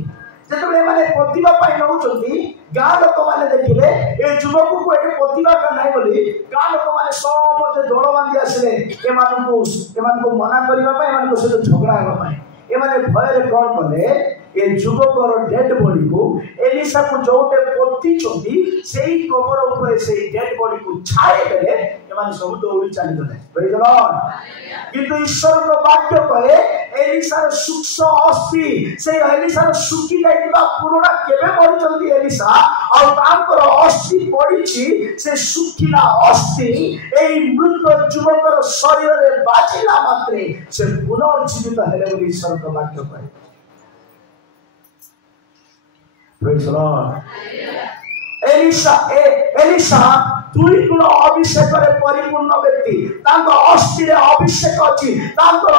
जेतबे माने प्रतिभा पाई नउचंती गाँ लोक माने देखिले ए युवक को एटे प्रतिभा का नाही बोली गाँ लोक माने समते दळ बांधी आसिले एमान को मना करिबा पय एमान को से झगड़ा हेबा पय एमाने भय रे कोन कले ए युवकर डेड बॉडी को एलिसा को जोटे पोती चोंदी सेही कबर ऊपर सेही डेड बॉडी को छाड़े देले एमान सब दौड़ी चली गले प्रेज द लॉर्ड किंतु ईश्वर को वाक्य कहे एलिसा सूक्ष्म अस्थि से एलिसा सुकी जाइबा पुरोना केबे मरि चंदी एलिसा और तांकर अस्थि पड़ीची से सुखिला अस्थि एई मृत युवकर शरीर रे बाजिला मात्रे से पुनर्जीवित हेले बोली ईश्वर को वाक्य कहे Praise the Lord. एलिसा दुई गुण अभिषेक रे परिपूर्ण व्यक्ति तांको अस्थि रे अभिषेक अछि तांको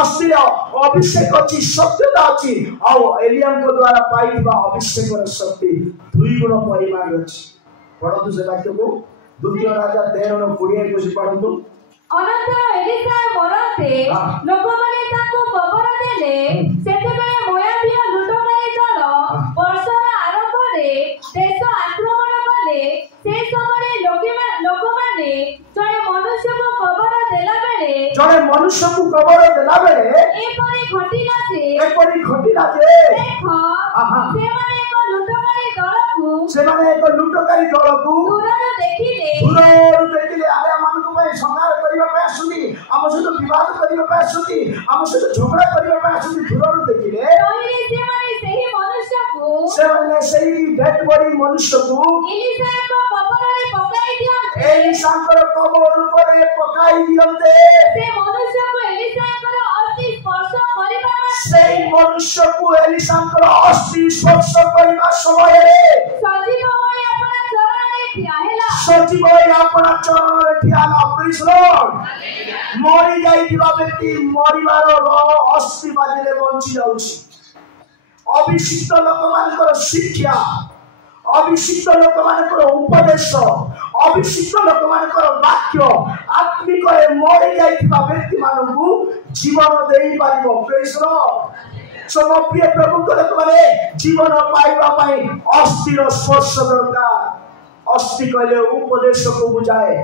अस्थि रे अभिषेक अछि सत्यता अछि और एलिया को द्वारा पाइबा अभिषेक रे शक्ति दुई गुण परिमाण अछि पढ़तु से वाक्य को द्वितीय राजा 13:20-21 पढ़तु। अनंतर एलिशा मरते लोकमाने ताको खबर देले सेतेबेले मोयाबीय लुटकारी दल वर्षर आरंभरे देश आक्रमण कले से समय लोकमाने जणे मनुष्य को खबर देला बेले एपरि घटिला जे देखो सेमाने एक लुटकारी दलकु दूरରୁ ଦେଖିଲେ आरे हमनको पे संहार करिबा पे आसुनी हम सहित विवाद करिबा पे आसुनी हम सहित झगड़ा करिबा पे आसुनी दूरରୁ देखिले तहिले सेमाने सेही मनुष्यको सेमाने सेही डेड बॉडी मनुष्यको एलिसाको कबରରେ पकाई दियन्ते एलिसाଙ୍କର कबर ଉପରେ पकाई दियन्ते से मनुष्यको एलिसाଙ୍କର अस्थि स्पर्श କରିବା ସେଇ ମନୁଷ୍ୟକୁ ଏଲିଶାଙ୍କର ଅସ୍ଥି ସ୍ପର୍ଶ କରିବା ସମୟରେ ସଜୀବ ହୋଇ ଆପଣା ଚରଣରେ ଠିଆ ହେଲା ପ୍ରେଜ୍ ଲର୍ଡ। ମରି ଯାଇଥିବା ବ୍ୟକ୍ତି ମରିବାର ଅସ୍ଥି ବାଜିରେ ବଞ୍ଚି ଯାଉଛି। ଅଭିଷିକ୍ତ ଲୋକମାନଙ୍କର ଶିକ୍ଷା, ଅଭିଷିକ୍ତ ଲୋକମାନଙ୍କର ଉପଦେଶ, ଅଭିଷିକ୍ତ ଲୋକମାନଙ୍କର ବାକ୍ୟ ଆତ୍ମିକରେ ମରି ଯାଇଥିବା ବ୍ୟକ୍ତିମାନଙ୍କୁ ଜୀବନ ଦେଇପାରିବ। ପ୍ରେଜ୍ ଲର୍ଡ। ସମ ପ୍ରିୟ ପ୍ରଭୁଙ୍କ ଲୋକମାନେ ଜୀବନ ପାଇବା ପାଇଁ ଅସ୍ଥିର ସ୍ପର୍ଶ ଦରକାର। अस्थि कहले उपदेश को बुझाए,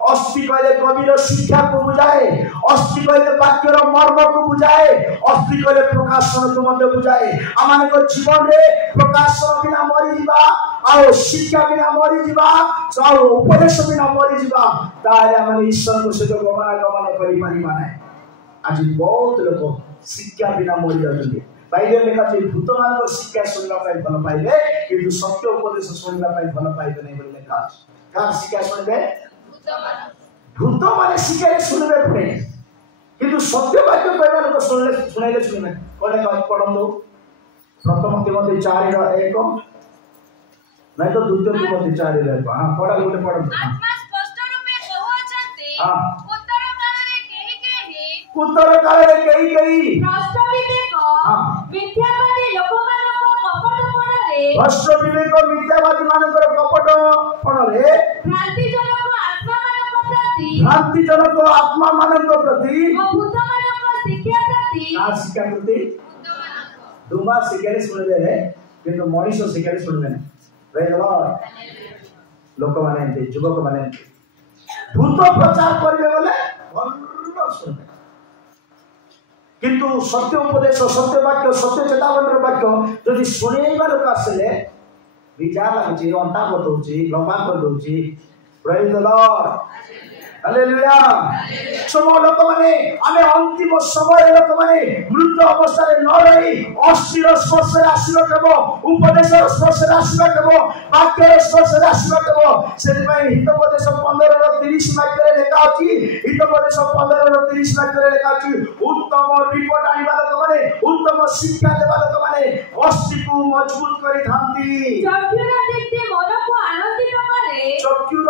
अस्थि कहले गभीर शिक्षा को बुझाए, अस्थि कहले वाक्यर मर्म को बुझाए, अस्थि कहले प्रकाशन को मध्य बुझाए। आमान को जीवन रे प्रकाशन बिना मरी जीवा आ शिक्षा बिना मरी जीवा आ उपदेश बिना मरी जीवा तारे आमान ईश्वर को सहित गमनागमन करि परिबा नै। आज बहुत लोग शिक्षा बिना मरी जाउछन्ति। बाइबल लेखा जे भूत मानक शिक्षा सुनला पाई भल पाइबे किंतु सत्य उपदेश सुनला पाई भल पाइबे नै बोले लेखा अछि। का शिक्षा सुनबे? भूत माने शिक्षा सुनबे पुणे किंतु सत्य वाक्य कहबा लोक सुनाइले सुनबे। कोने का पढंदो प्रथम तिमोथी 4:1 नै तो द्वितीय तिमोथी 4:1 हां पढा गोटे पढंदो। आत्मा स्पष्ट रूपे कहउछन्ते उत्तर कालरे केही भ्रष्ट विवेक मिथ्यावादी लोकमानक कपटपणारे भ्रष्ट विवेक मिथ्यावादी मानकर कपटपणारे भ्रांतिजनक आत्मा मानक प्रति भूत मानक शिक्षा प्रति दुमा शिक्षा सुनबे किंतु मनीष शिक्षा सुनबे नै। Praise Lord. लोक माने युवक माने भूत प्रचार करबे बोले भल सुनबे किंतु सत्य उपदेश, सत्य वाक्य, सत्य चेतावनी वाक्य जदि शुणेबा लोक आसले विजा लागुची, अंटा बतौची, लंबा कर दउची। Praise the lord. हालेलुया। सब लोक माने आमे अंतिम समय लोक माने मृत अवस्था रे न रही अस्थि स्पर्श रे आसीबा केबो, उपदेश स्पर्श रे आसीबा केबो, वाक्य स्पर्श रे आसीबा केबो। सेति पई हितोपदेश 15:30 वाक्य रे लेखा अछि, हितोपदेश 15:30 वाक्य रे लेखा अछि उत्तम रिपोर्ट आइबा लोक माने, उत्तम शिक्षा देबा लोक माने अस्थि को मजबूत करि थांती। चक्षुर दीप्ति मन को आनंदित करे, चक्षुर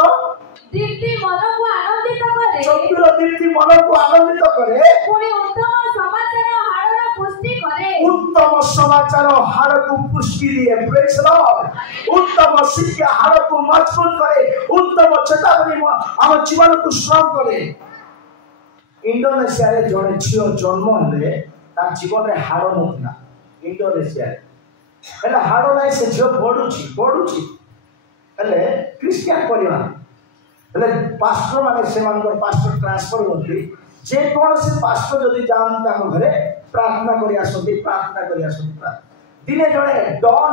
दीप्ति मन को आनंदित करे, चक्षुर दीप्ति मन को आनंदित करे, पुणी उत्तम समाचार हाड़र पुष्टि करे, उत्तम समाचार हाड़ को पुष्टि दिए। Praise Lord. उत्तम शिक्षा हाड़ को मजबूत करे, उत्तम चेतावनी हम जीवन को स्ट्रांग करे। इंडोनेशिया रे जने झियो जन्म हेले तार जीवन रे हाड़ नथिला। इंडोनेशिया हेले हाड़ नै से झियो बढुची हेले क्रिश्चियन परिवार हेले पास्टर माने से मानकर पास्टर ट्रांसफर होती जे कोन से पास्टर जदी जान ताको घरे प्रार्थना करि आसंती दिने जने डॉन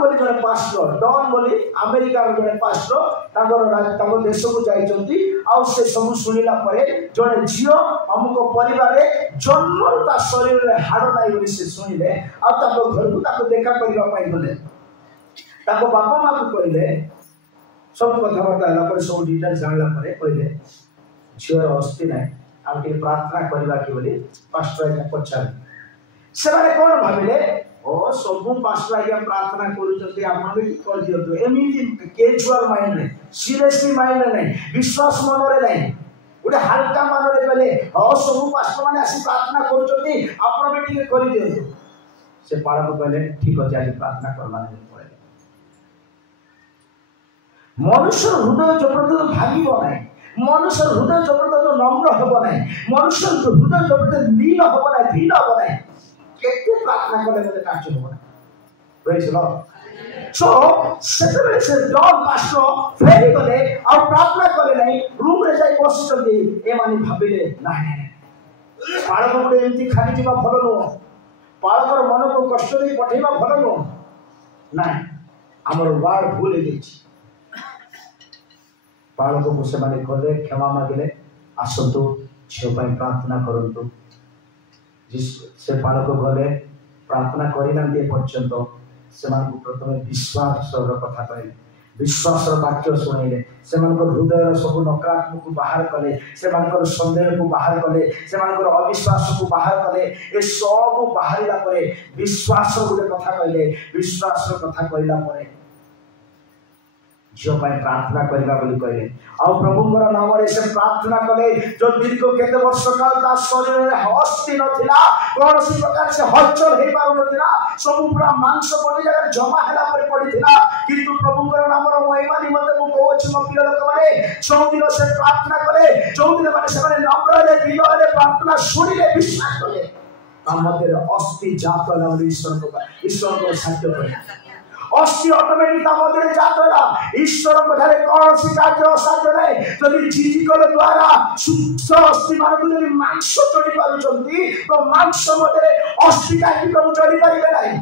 बोली जने पास्टर डॉन बोली अमेरिका रो जने पास्टर ताको देश को जाइचंती आ से सब सुनिला परे जने झियो हमको परिवार रे जन्म ता शरीर रे हाड़ नाही बोली से सुनिले आ ताको घर को ताको देखा करबा पाई गले ताको बापा मां को कहले सब कथाबार्ता होला पर सब डिटेल जानला परे कहले झियो अस्थि नाही आउटे प्रार्थना करबा कि बोली पास्टर ने पछार से माने कोन भाबिले ओ सब पास्टर आज्ञा प्रार्थना करूचंती आपण भी कर दियो तो एमिति कैजुअल माइंड रे सीरियसली माइंड रे नहीं विश्वास मन रे नहीं उडे हल्का मन रे कहले ओ सब पास्टर माने आसी प्रार्थना करूचंती आपण भी ठीक कर दियो से पाड़ा को कहले ठीक अछि आज प्रार्थना करला नहीं पड़े मनुष्य हृदय जो पर्यंत भांगिब ना मनुष्य हृदय जो पर्यंत नम्र हेब ना मनुष्य हृदय जो पर्यंत लीन हेब ना धीन हेब ना केते प्रार्थना कले मते कार्य हेब ना प्रेज लॉर्ड सो सेतबेले से जॉन पास्टर फेरी गले और प्रार्थना कले नहीं रूम रे जाई बसुचंदी ए माने भाबिले नाही बालक गोटे एमती खाली जीवा भल नुह बालकर मन को कष्ट दे पठेबा भल नुह ना आमर वार्ड भूल हो बालक को से माने गले क्षमा मागिले आसतु झील प्रार्थना करंतु से बालक गले प्रार्थना करना पर्यंत से प्रथम विश्वास कथा कहले विश्वास वाक्य शुणिले से हृदय सब नकारात्मक को बाहर कले से सन्देह को बाहर कले से अविश्वास को बाहर कले ये सब बाहर विश्वास गोटे कथा कहले विश्वास कथा कहला झील प्रार्थना करने बोली कहले और प्रभुंर नाम से प्रार्थना कले जो दीर्घ केते वर्ष काल शरीर में अस्थि नथिला कौन सी प्रकार से हलचल हो पार नथिला सब पूरा मांस बड़ी जगह जमा हैला पर पड़ीथिला किंतु प्रभुंर नाम महिमा निमंते मु कहउछि मो प्रिय लोक माने चौदिन से प्रार्थना कले चौदिन माने से नम्र हेले दीन हेले प्रार्थना सुनिले विश्वास कले हम मध्य अस्थि जात नाम ईश्वर को साध्य करे अस्थि ऑटोमेटिक मध्य जातला ईश्वर पठारे कौन सी कार्य असाध्य नहीं जदि झिझिकल द्वारा सूक्ष्म अस्थि मानक जदि मांस चढ़ी पारुचंती तो मांस मध्य अस्थि काटी प्रभु चढ़ी पारिबे नहीं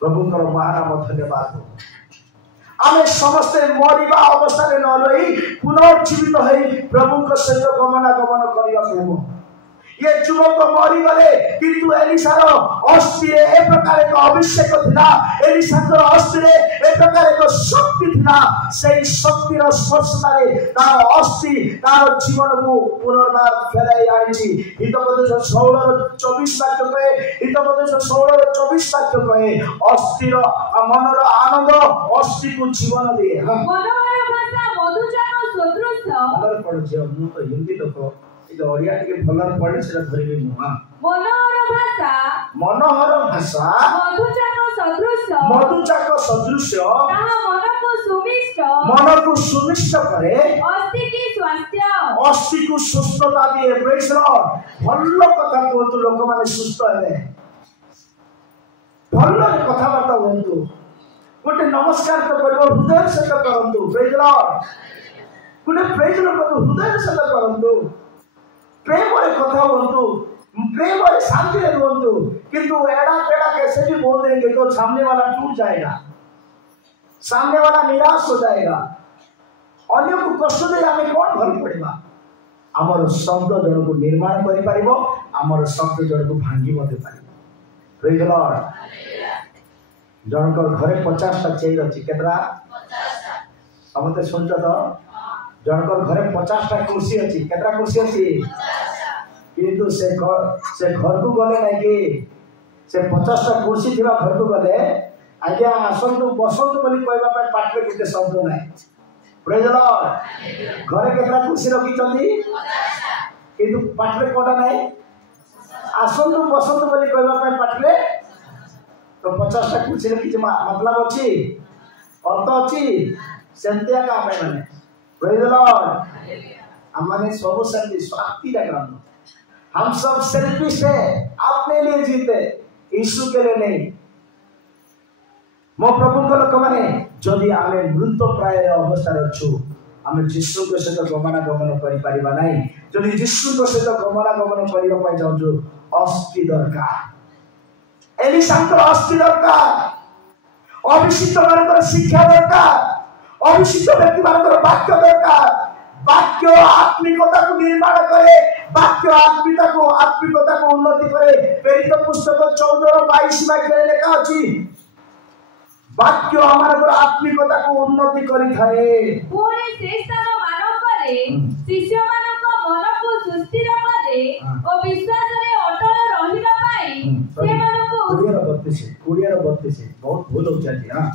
प्रभुंकर महानाम धन्यवाद आमे समस्ते मरिबा अवस्था न रही पुनर्जीवित होई प्रभुंक सहित गमनागमन करिया हेबो ये युवक मरी गले किंतु एलिसार अस्थि ए प्रकार एक अभिषेक थिला एलिसार अस्थि ए प्रकार एक शक्ति थिला सेही शक्तिर स्पर्शतारे तार अस्थि तार जीवन को पुनर्बार फेराई आइछि हितोपदेश 16:24 वाक्य कहे हितोपदेश 16:24 वाक्य कहे अस्थिर मनर आनंद अस्थि को जीवन दे मनोहर भाषा मधुचाक सदृश अगर पढ़ जे हम तो हिंदी लोक ओडिया के भलर पड़े से धरिबे मुहा मनोहर भाषा मधुचाक सदृश ताहा मन को सुमिष्ट करे अस्थि को सुस्थता दिए प्रेज लॉर्ड भल्लो कथा कहतु लोक माने सुस्थ हेबे भल्लो कथा बार्ता होंतु गोटे नमस्कार तो करबो हृदय से तो करंतु प्रेज लॉर्ड गोटे प्रेज लॉर्ड हृदय से तो करंतु प्रेम रे कथा होंतु प्रेम रे शांति रे होंतु किंतु एड़ा पेड़ा कैसे भी बोल देंगे तो सामने वाला टूट जाएगा सामने वाला निराश हो जाएगा अन्य को कष्ट दे हमें कौन भर पड़ेगा हमर शब्द जन को निर्माण करि परिबो हमर शब्द जन को भांगी मते परिबो प्रेज लॉर्ड जनकर घरे 50 टा चेयर अछि केतरा 50 टा समते सुनछ तो जनकर घरे 50 टा कुर्सी अछि केतरा कुर्सी अछि 50 टा किंतु से घर को गले नै कि से 50 टा कुर्सी थिबा घर को गले आज्ञा आसंतु बसंतु बोली कहबा पर पाटले किते शब्द नै प्रेज लॉर्ड घरे केतरा कुर्सी रखी चंदी 50 टा किंतु पाटले कोटा नै आसंतु बसंतु बोली कहबा पर पाटले तो 50 टा कुर्सी रे किछ मतलब अछि अर्थ अछि सेंतिया का माने प्रेज लॉर्ड हमारे सब सेल्फी स्वार्थी डायग्राम हम सब सेल्फिश है अपने लिए जीते यीशु के लिए नहीं मो प्रभु को लोक माने जदि आमे मृत प्राय अवस्था रछु आमे यीशु के सहित गमनागमन करि परिबा नाही जदि यीशु के सहित गमनागमन करिबा पय जाउछु अस्थि दरकार एलिसांकर अस्थि दरकार अभिषिक्त मानकर शिक्षा दरकार अभिषिक्त व्यक्ति मानकर वाक्य दरकार वाक्य आत्मिकता को निर्माण करे वाक्य आत्मिकता को उन्नति करे प्रेरित पुस्तक 14:22 वाक्य लिखा अछि वाक्य हमार आत्मिकता को उन्नति करि थाए पूरे श्रेष्ठता मानव करे शिष्य मानव मन को सुस्थिर करे और विश्वास रे अटल रहिला पाई से मानव को 32 बहुत भूल हो जाती हां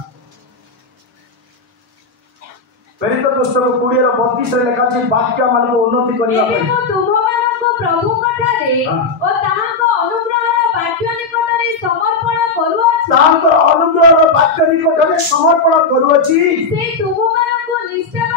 प्रेरित पुस्तक 20:32 रे लिखा अछि वाक्य मान को उन्नति करिया पाई एबे तुम मान को प्रभु कठारे और ताहां को अनुग्रह वाक्य निकट रे समर्पण करू अछि ताहां को अनुग्रह वाक्य ଡାକ୍ତରୀ କୋଠରେ ସମର୍ପଣ କରୁଅଛି ସେ ତୁମମାନଙ୍କୁ ନିଷ୍ଠାବାନ